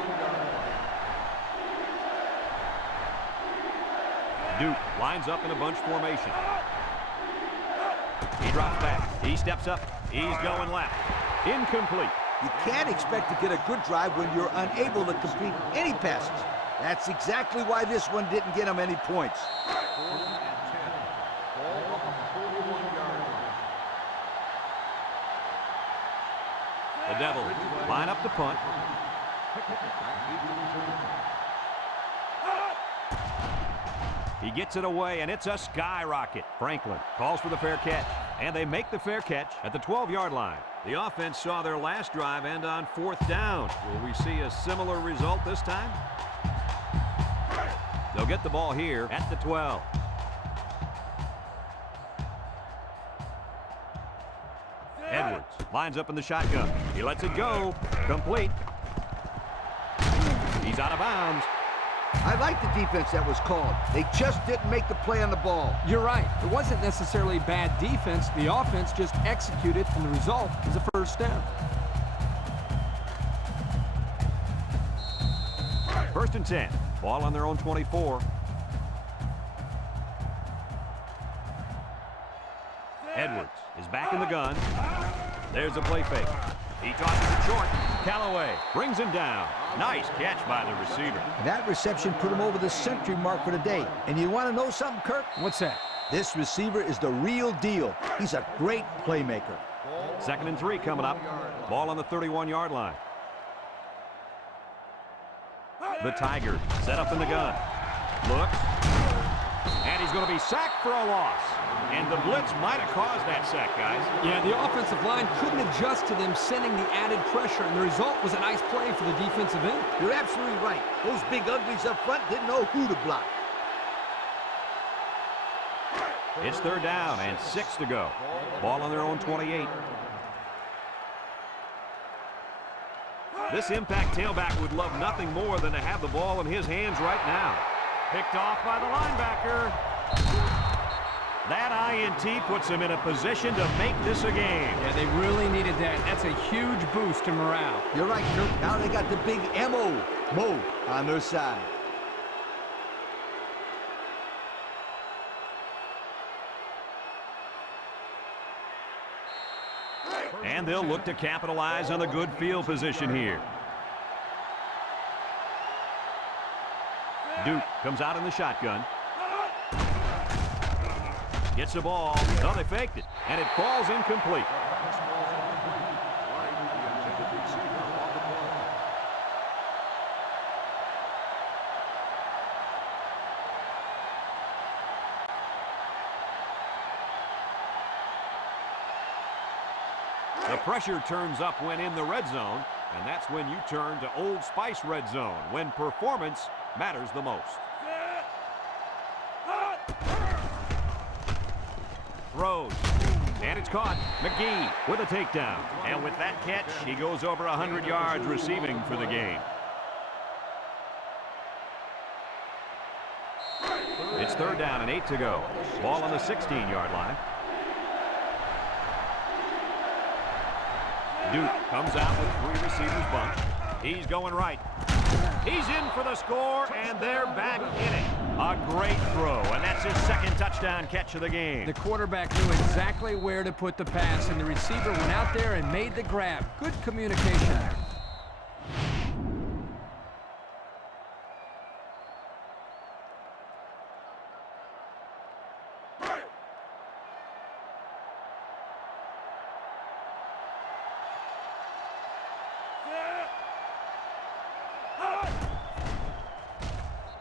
Duke lines up in a bunch formation. He drops back. He steps up. He's going left. Incomplete. You can't expect to get a good drive when you're unable to complete any passes. That's exactly why this one didn't get him any points. 4th and 10. Ball on the 41-yard line. The Devils line up to punt. He gets it away, and it's a skyrocket. Franklin calls for the fair catch, and they make the fair catch at the 12-yard line. The offense saw their last drive end on 4th down. Will we see a similar result this time? They'll get the ball here at the 12. Edwards lines up in the shotgun. He lets it go. Complete. He's out of bounds. I like the defense that was called. They just didn't make the play on the ball. You're right. It wasn't necessarily bad defense. The offense just executed, and the result is a first down. 1st and 10. Ball on their own 24. Edwards is back in the gun. There's a play fake. He tosses it short. Callaway brings him down. Nice catch by the receiver. That reception put him over the century mark for the day. And you want to know something, Kirk? What's that? This receiver is the real deal. He's a great playmaker. 2nd and 3 coming up. Ball on the 31-yard line. The Tigers set up in the gun. Looks. And he's going to be sacked for a loss. And the blitz might have caused that sack, guys. Yeah, the offensive line couldn't adjust to them sending the added pressure, and the result was a nice play for the defensive end. You're absolutely right. Those big uglies up front didn't know who to block. It's 3rd down and 6 to go. Ball on their own 28. This impact tailback would love nothing more than to have the ball in his hands right now. Picked off by the linebacker. That INT puts them in a position to make this a game. Yeah, they really needed that. That's a huge boost to morale. You're right, Kirk. Now they got the big Mo on their side. And they'll look to capitalize on the good field position here. Duke comes out in the shotgun. Gets the ball. No, they faked it. And it falls incomplete. The pressure turns up when in the red zone, and that's when you turn to Old Spice red zone, when performance matters the most. Throws, and it's caught. McGee with a takedown. And with that catch, he goes over 100 yards receiving for the game. It's 3rd down and 8 to go. Ball on the 16-yard line. Duke comes out with 3 receivers bunched. He's going right. He's in for the score, and they're back in it. A great throw, and that's his 2nd touchdown catch of the game. The quarterback knew exactly where to put the pass, and the receiver went out there and made the grab. Good communication there.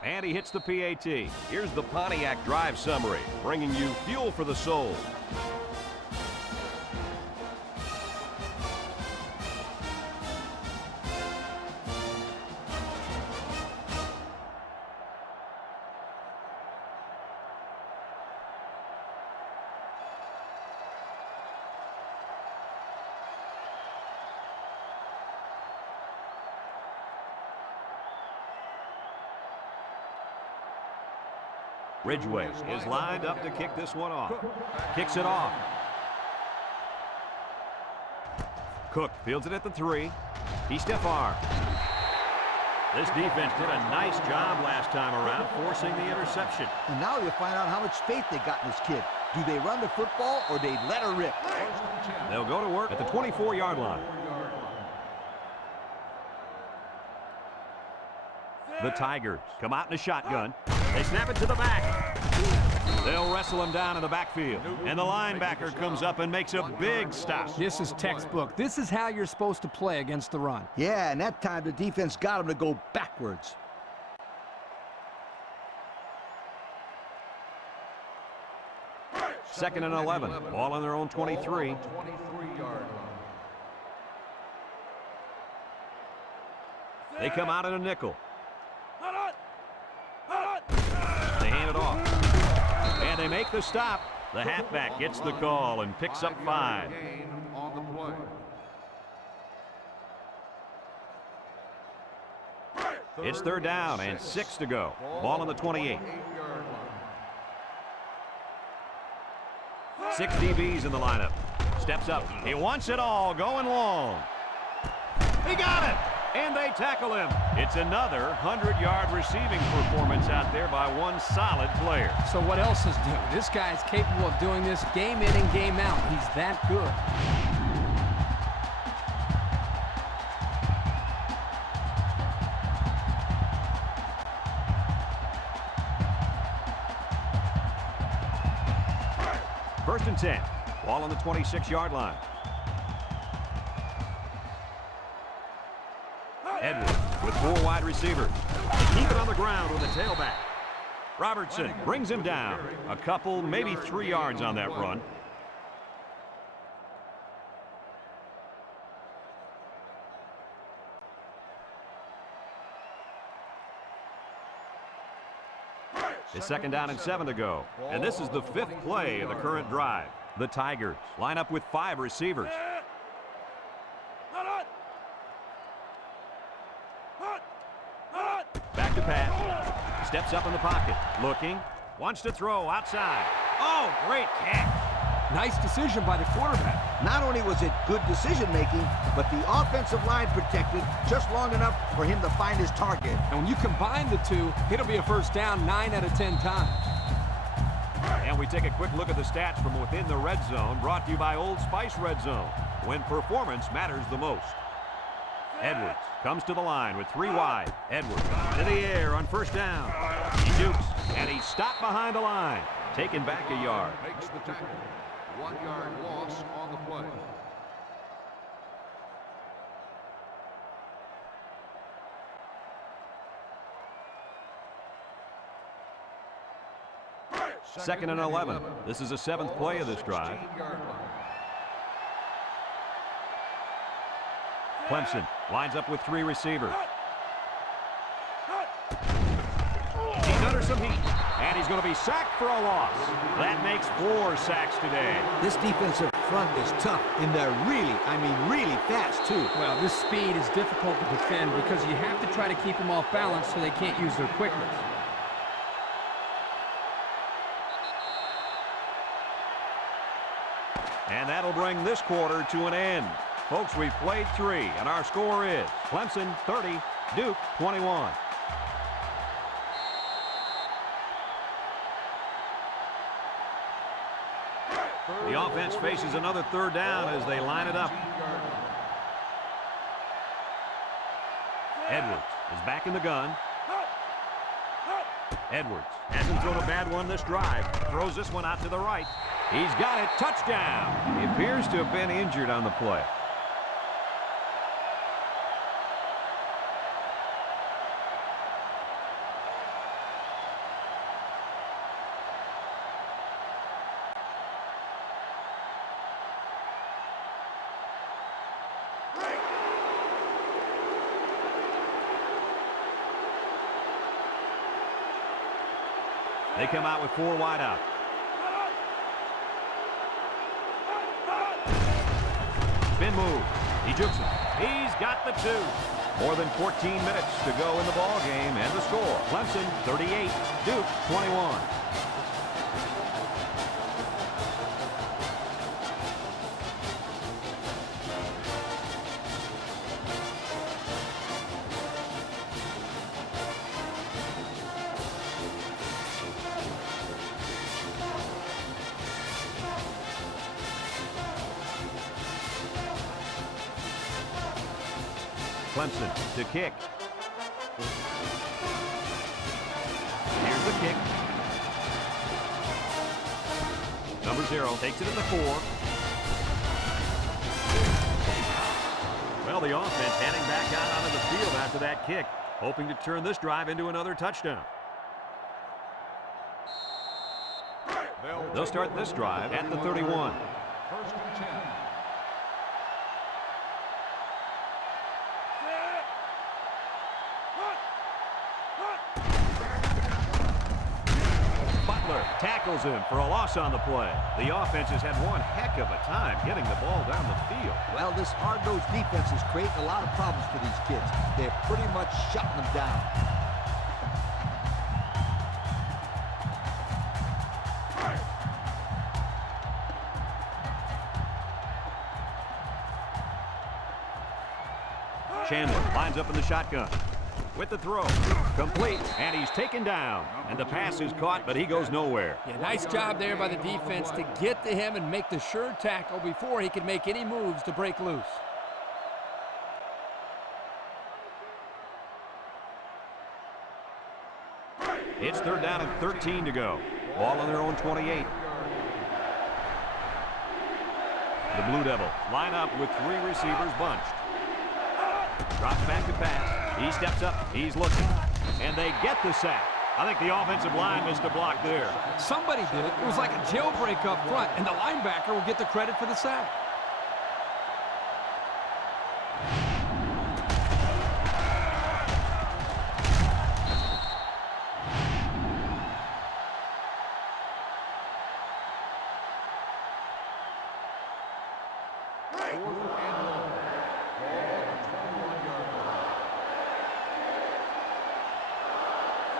And he hits the PAT. Here's the Pontiac drive summary, bringing you fuel for the soul. Ridgeway is lined up to kick this one off. Kicks it off. Cook fields it at the 3. He's stiff arm. This defense did a nice job last time around, forcing the interception. And now you find out how much faith they got in this kid. Do they run the football or they let her rip? They'll go to work at the 24-yard line. The Tigers come out in a shotgun. They snap it to the back. They'll wrestle him down in the backfield. And the linebacker comes up and makes a big stop. This is textbook. This is how you're supposed to play against the run. Yeah, and that time the defense got him to go backwards. Second and 11. Ball on their own 23. 23-yard line. They come out in a nickel. They hand it off. And they make the stop. The halfback gets the call and picks up 5. Gain on the play. It's third down and 6 to go. Ball on the 28. 8-yard line. 6 DBs in the lineup. Steps up. He wants it all. Going long. He got it. And they tackle him. It's another 100-yard receiving performance out there by one solid player. So what else is new? This guy is capable of doing this game in and game out. He's that good. First and 10. Ball on the 26-yard line. Edwards with 4 wide receivers. Keep it on the ground with a tailback. Robertson brings him down. A couple, maybe 3 yards on that run. It's second down and 7 to go. And this is the 5th play of the current drive. The Tigers line up with 5 receivers. Back to pass. Steps up in the pocket. Looking. Wants to throw outside. Oh, great catch. Nice decision by the quarterback. Not only was it good decision-making, but the offensive line protected just long enough for him to find his target. And when you combine the two, it'll be a first down 9 out of 10 times. And we take a quick look at the stats from within the red zone, brought to you by Old Spice Red Zone, when performance matters the most. Edwards comes to the line with 3 wide. Edwards to the air on first down. He shoots, and he's stopped behind the line. Taken back a yard. Makes the tackle. 1-yard loss on the play. Second and 11. This is the 7th play of this drive. 16-yard line. Clemson lines up with 3 receivers. He's under some heat, and he's going to be sacked for a loss. That makes 4 sacks today. This defensive front is tough, and they're really fast, too. Well, this speed is difficult to defend because you have to try to keep them off balance so they can't use their quickness. And that'll bring this quarter to an end. Folks, we've played 3, and our score is Clemson 30, Duke 21. The offense faces another third down as they line it up. Edwards is back in the gun. Edwards hasn't thrown a bad one this drive. Throws this one out to the right. He's got it. Touchdown. He appears to have been injured on the play. They come out with 4 wide out. Spin move. He jukes it. He's got the 2. More than 14 minutes to go in the ball game, and the score: Clemson 38, Duke 21. Clemson to kick. Number 0 takes it in the 4. Well, the offense heading back out onto the field after that kick, hoping to turn this drive into another touchdown. They'll start this drive at the 31. First and 10. Butler tackles him for a loss on the play. The offense has had one heck of a time getting the ball down the field. Well, this hard-nosed defense is creating a lot of problems for these kids. They're pretty much shutting them down. Chandler lines up in the shotgun. With the throw. Complete. And he's taken down. And the pass is caught, but he goes nowhere. Yeah, nice job there by the defense to get to him and make the sure tackle before he could make any moves to break loose. It's 3rd down and 13 to go. Ball on their own 28. The Blue Devils line up with 3 receivers bunched. Drops back to pass. He steps up. He's looking. And they get the sack. I think the offensive line missed a block there. Somebody did it. It was like a jailbreak up front, and the linebacker will get the credit for the sack.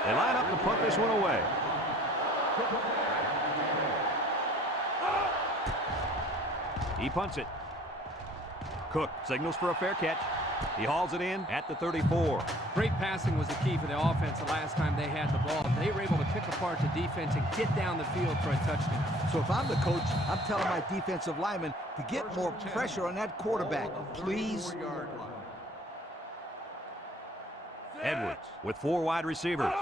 They line up to punt this one away. He punts it. Cook signals for a fair catch. He hauls it in at the 34. Great passing was the key for the offense the last time they had the ball. They were able to pick apart the defense and get down the field for a touchdown. So if I'm the coach, I'm telling my defensive linemen to get more pressure on that quarterback, please. Edwards with 4 wide receivers.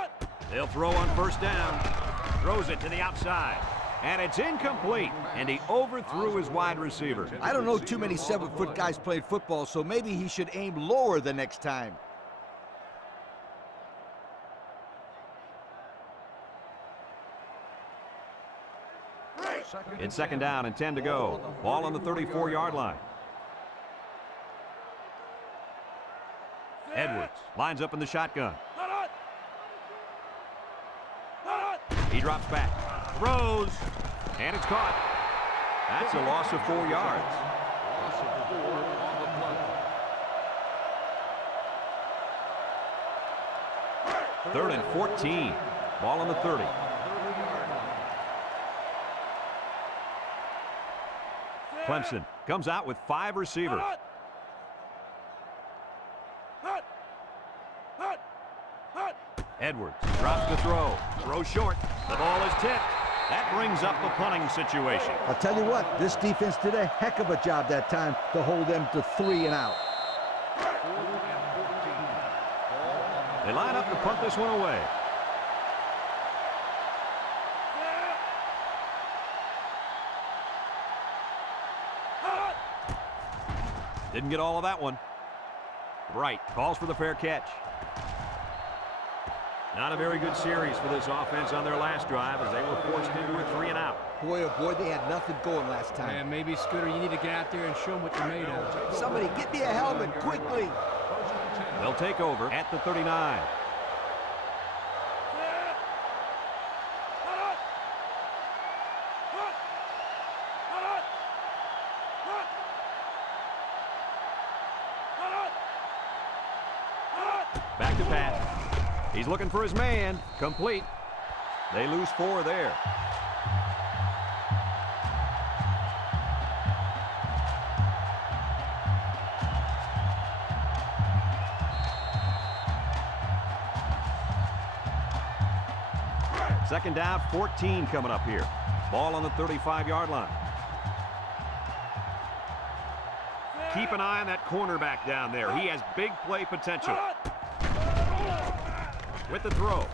They'll throw on 1st down. Throws it to the outside. And it's incomplete. And he overthrew his wide receiver. I don't know too many 7-foot guys playing football, so maybe he should aim lower the next time. It's 2nd down and 10 to go. Ball on the 34-yard line. Edwards lines up in the shotgun. He drops back, throws, and it's caught. That's a loss of 4 yards. Loss of 4 on the play. 3rd and 14. Ball on the 30. Clemson comes out with 5 receivers. Edwards drops the throw. Throw short. The ball is tipped. That brings up the punting situation. I'll tell you what, this defense did a heck of a job that time to hold them to 3 and out. They line up to punt this one away. Didn't get all of that one. Bright calls for the fair catch. Not a very good series for this offense on their last drive as they were forced into a 3 and out. Boy, oh boy, they had nothing going last time. And maybe, Scooter, you need to get out there and show them what you're made of. Somebody get me a helmet quickly. They'll take over at the 39. Back to pass. He's looking for his man. Complete. They lose 4 there. Second down, 14 coming up here. Ball on the 35-yard line. Keep an eye on that cornerback down there. He has big play potential. With the throw.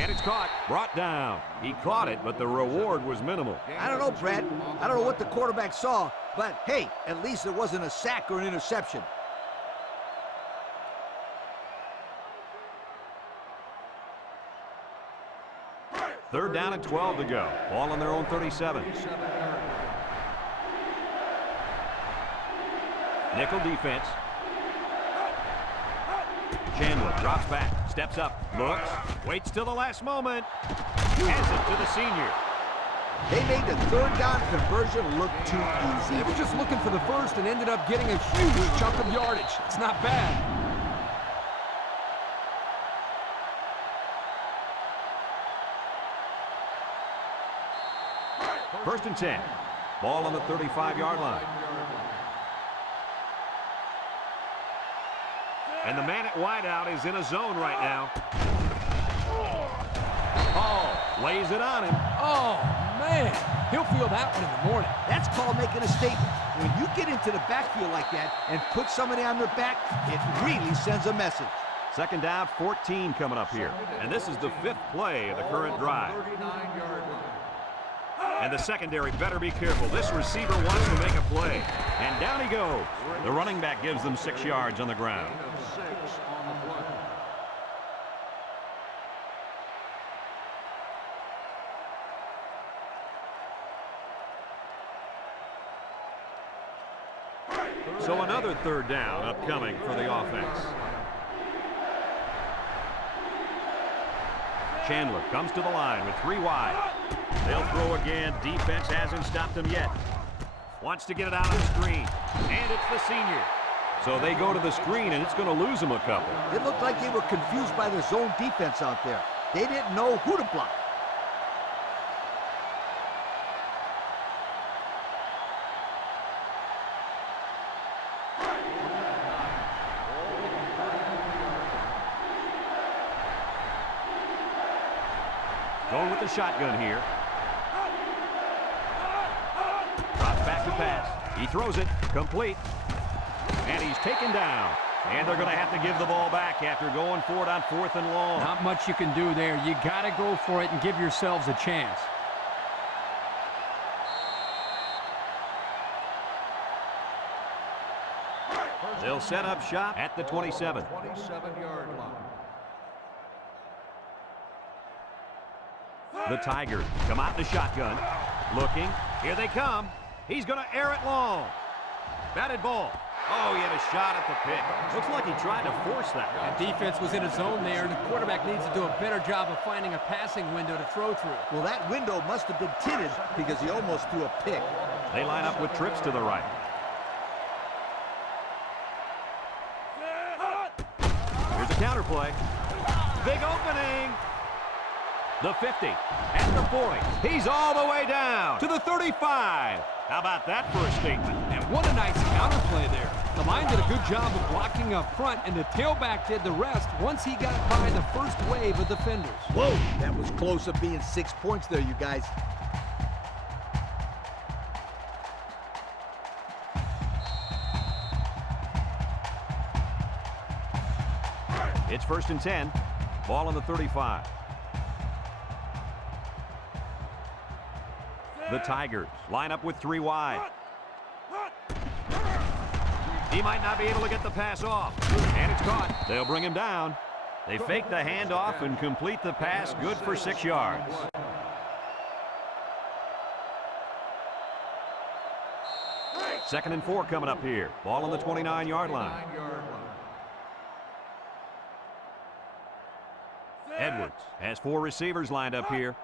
And it's caught, brought down. He caught it, but the reward was minimal. I don't know, Brad. I don't know what the quarterback saw, but hey, at least it wasn't a sack or an interception. Third down and 12 to go. Ball on their own 37. Nickel defense. Chandler drops back, steps up, looks, waits till the last moment. Has it to the senior. They made the third down conversion look too easy. They were just looking for the first and ended up getting a huge chunk of yardage. It's not bad. First and 10. Ball on the 35-yard line. And the man at wideout is in a zone right now. Hall lays it on him. Oh, man. He'll feel that one in the morning. That's called making a statement. When you get into the backfield like that and put somebody on their back, it really sends a message. Second down, 14 coming up here. And this is the 5th play of the current drive. And the secondary better be careful. This receiver wants to make a play. And down he goes. The running back gives them 6 yards on the ground. So another third down upcoming for the offense. Chandler comes to the line with 3 wide. They'll throw again. Defense hasn't stopped him yet. Wants to get it out of the screen. And it's the senior. So they go to the screen, and it's going to lose them a couple. It looked like they were confused by the zone defense out there. They didn't know who to block. Going with the shotgun here. Drops back to pass. He throws it. Complete. And he's taken down. And they're going to have to give the ball back after going for it on 4th and long. Not much you can do there. You got to go for it and give yourselves a chance. They'll set up shop at the 27. 27-yard line. The Tigers come out in the shotgun. Looking. Here they come. He's going to air it long. Batted ball. Oh, he had a shot at the pick. Looks like he tried to force that. The defense was in a zone there, and the quarterback needs to do a better job of finding a passing window to throw through. Well, that window must have been tinted because he almost threw a pick. They line up with trips to the right. Here's a counter play. Big opening. The 50, at the 40. He's all the way down to the 35. How about that for a statement? And what a nice counter play there. The line did a good job of blocking up front, and the tailback did the rest once he got by the first wave of defenders. Whoa, that was close to being 6 points there, you guys. It's 1st and 10. Ball on the 35. The Tigers line up with 3 wide. He might not be able to get the pass off. And it's caught. They'll bring him down. They fake the handoff and complete the pass. Good for 6 yards. Second and 4 coming up here. Ball on the 29-yard line. Edwards has 4 receivers lined up here.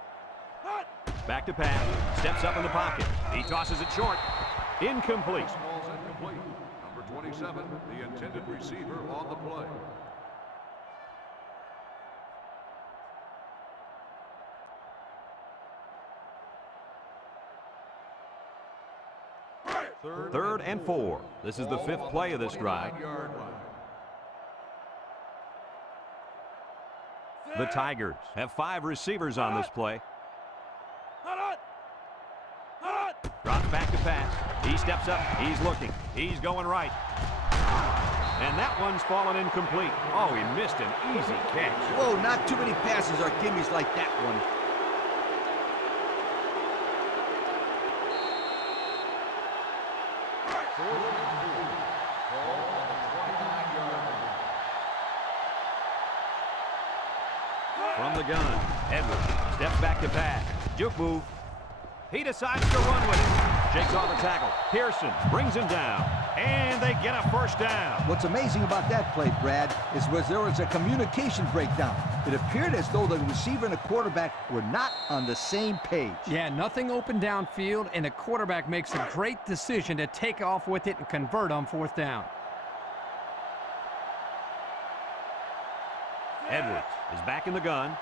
Back to pass. Steps up in the pocket. He tosses it short. Incomplete. Ball's incomplete. Number 27, the intended receiver on the play. Third and 4. This is the 5th play of this drive. The Tigers have 5 receivers on this play. Drops back to pass. He steps up. He's looking. He's going right. And that one's fallen incomplete. Oh, he missed an easy catch. Whoa, not too many passes are gimmies like that one. From the gun, Edwards steps back to pass. Juke move. He decides to run with it. Shakes off the tackle. Pearson brings him down. And they get a first down. What's amazing about that play, Brad, is there was a communication breakdown. It appeared as though the receiver and the quarterback were not on the same page. Yeah, nothing open downfield, and the quarterback makes a great decision to take off with it and convert on fourth down. Edwards is back in the gun.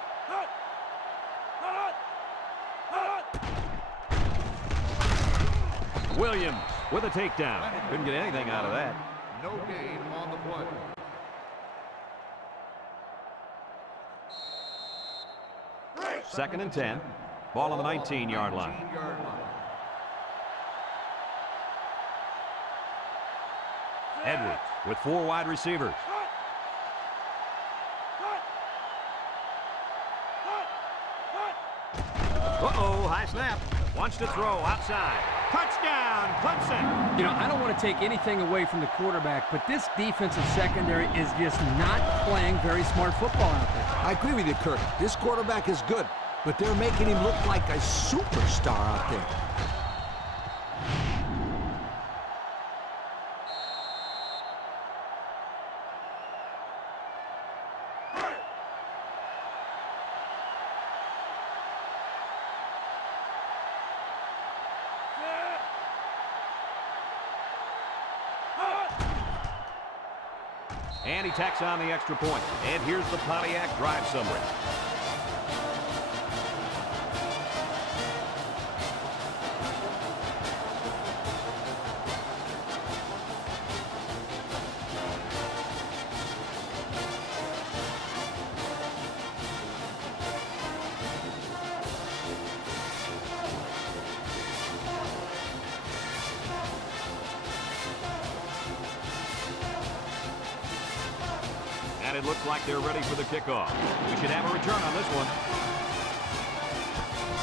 Williams with a takedown. Couldn't get anything out of that. No gain on the play. Second and 10. Ball on the 19-yard line. Edwards with 4 wide receivers. Uh-oh, high snap. Wants to throw outside. Touchdown, Clemson. You know, I don't want to take anything away from the quarterback, but this defensive secondary is just not playing very smart football out there. I agree with you, Kurt. This quarterback is good, but they're making him look like a superstar out there. And he tacks on the extra point. And here's the Pontiac drive summary. And it looks like they're ready for the kickoff. We should have a return on this one.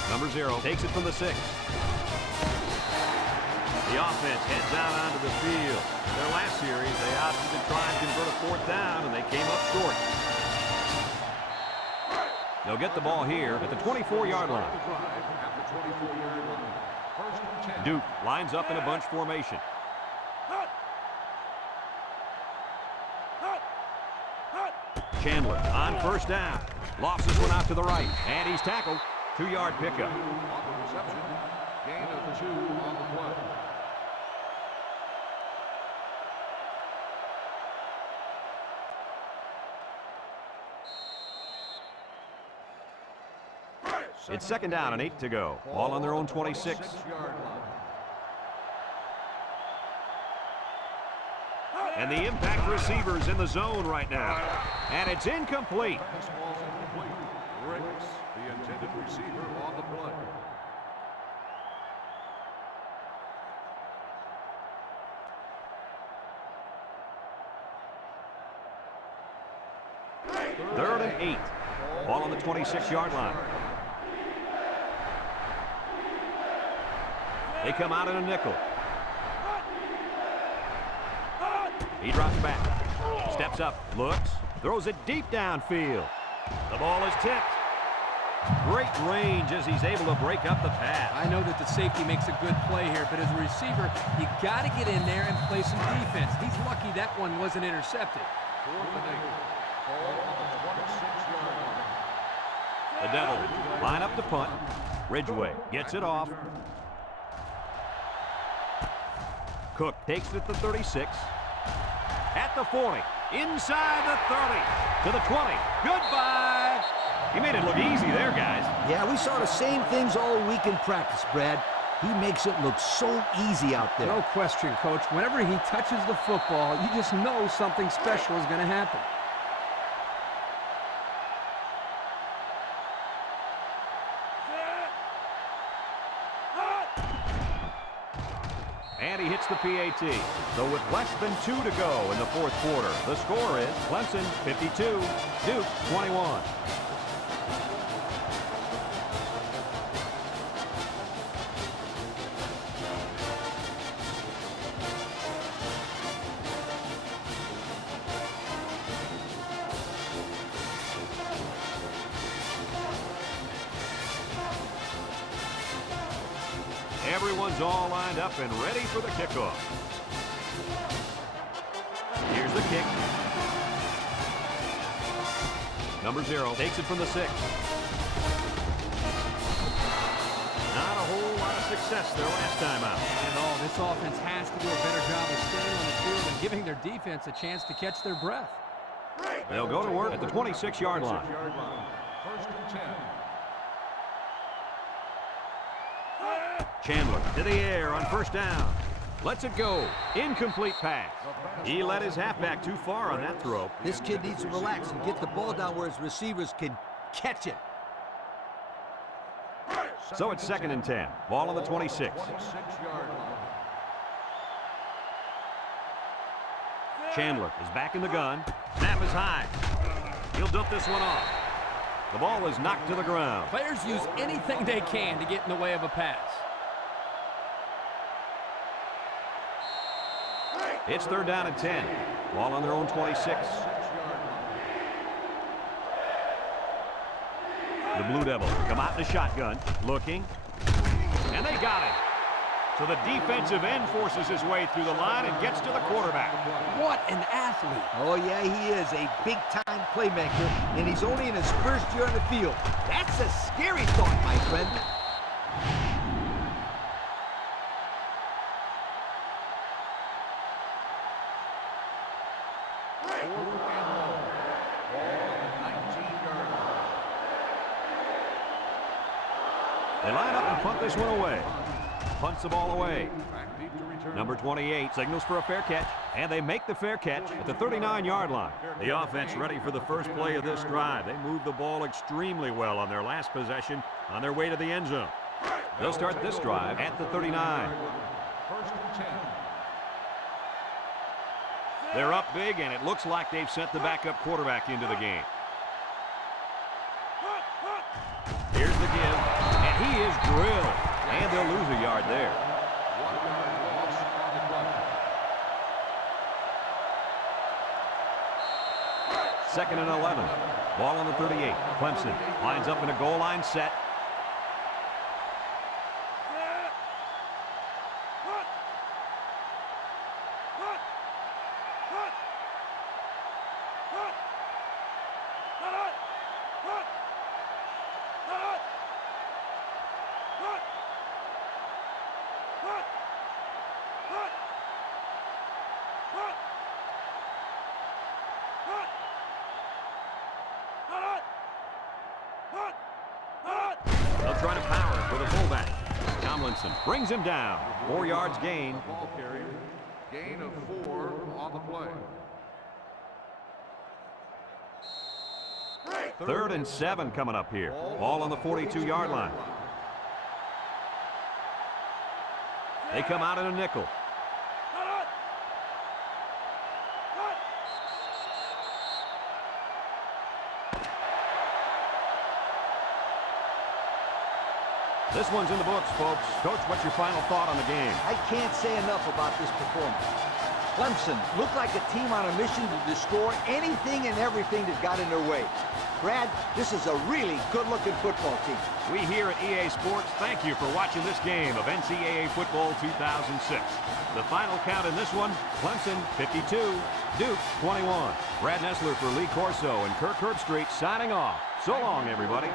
Number 0 takes it from the 6. The offense heads out onto the field. In their last series, they opted to try and convert a fourth down, and they came up short. They'll get the ball here at the 24-yard line. Duke lines up in a bunch formation. Chandler on first down. Lofts this one out to the right. And he's tackled. 2-yard pickup. On the reception, gain of 2 on the play. It's second down and 8 to go. Ball on their own 26. And the impact receiver's in the zone right now. And it's incomplete. This ball's incomplete. Riggs, the intended receiver on the play. Third and 8. Ball on the 26-yard line. They come out in a nickel. He drops back. Steps up. Looks. Throws it deep downfield. The ball is tipped. Great range as he's able to break up the pass. I know that the safety makes a good play here, but as a receiver, you got to get in there and play some defense. He's lucky that one wasn't intercepted. 4th and 8. Ball on the 26-yard line. The Devils line up to punt. Ridgeway gets it off. Cook takes it at the 36. At the 40. Inside the 30. To the 20. Goodbye. He made it look easy there, guys. Yeah, we saw the same things all week in practice, Brad. He makes it look so easy out there. No question, Coach. Whenever he touches the football, you just know something special is going to happen. And he hits the PAT. So with less than 2 to go in the fourth quarter, the score is Clemson 52, Duke 21. Everyone's all lined up and ready for the kickoff. Here's the kick. Number 0 takes it from the 6. Not a whole lot of success their last time out. Not at all. This offense has to do a better job of staying on the field and giving their defense a chance to catch their breath. They'll go to work at the 26-yard line. First and 10. Chandler to the air on first down. Lets it go. Incomplete pass. He let his halfback too far on that throw. This kid needs to relax and get the ball down where his receivers can catch it. So it's 2nd and 10. Ball on the 26. 26-yard line. Chandler is back in the gun. Snap is high. He'll dump this one off. The ball is knocked to the ground. Players use anything they can to get in the way of a pass. It's 3rd down and 10. Ball on their own 26. The Blue Devils come out in a shotgun, looking, and they got it. So the defensive end forces his way through the line and gets to the quarterback. What an athlete. Oh, yeah, he is a big-time playmaker, and he's only in his first year on the field. That's a scary thought, my friend. They line up and punt this one away. Punts the ball away. Number 28 signals for a fair catch, and they make the fair catch at the 39-yard line. The offense ready for the first play of this drive. They moved the ball extremely well on their last possession on their way to the end zone. They'll start this drive at the 39. First and 10. They're up big, and it looks like they've sent the backup quarterback into the game. Here's the give, and he is drilled, and they'll lose a yard there. 1-yard loss on the play. 2nd and 11. Ball on the 38. Clemson lines up in a goal line set. They'll try to power it with a fullback. Tomlinson brings him down. 4 yards gain. Ball carrier. Gain of 4 on the play. 3rd and 7 coming up here. Ball on the 42-yard line. They come out in a nickel. This one's in the books, folks. Coach, what's your final thought on the game? I can't say enough about this performance. Clemson looked like a team on a mission to destroy anything and everything that got in their way. Brad, this is a really good-looking football team. We here at EA Sports thank you for watching this game of NCAA Football 2006. The final count in this one, Clemson 52, Duke 21. Brad Nessler for Lee Corso and Kirk Herbstreit signing off. So long, everybody.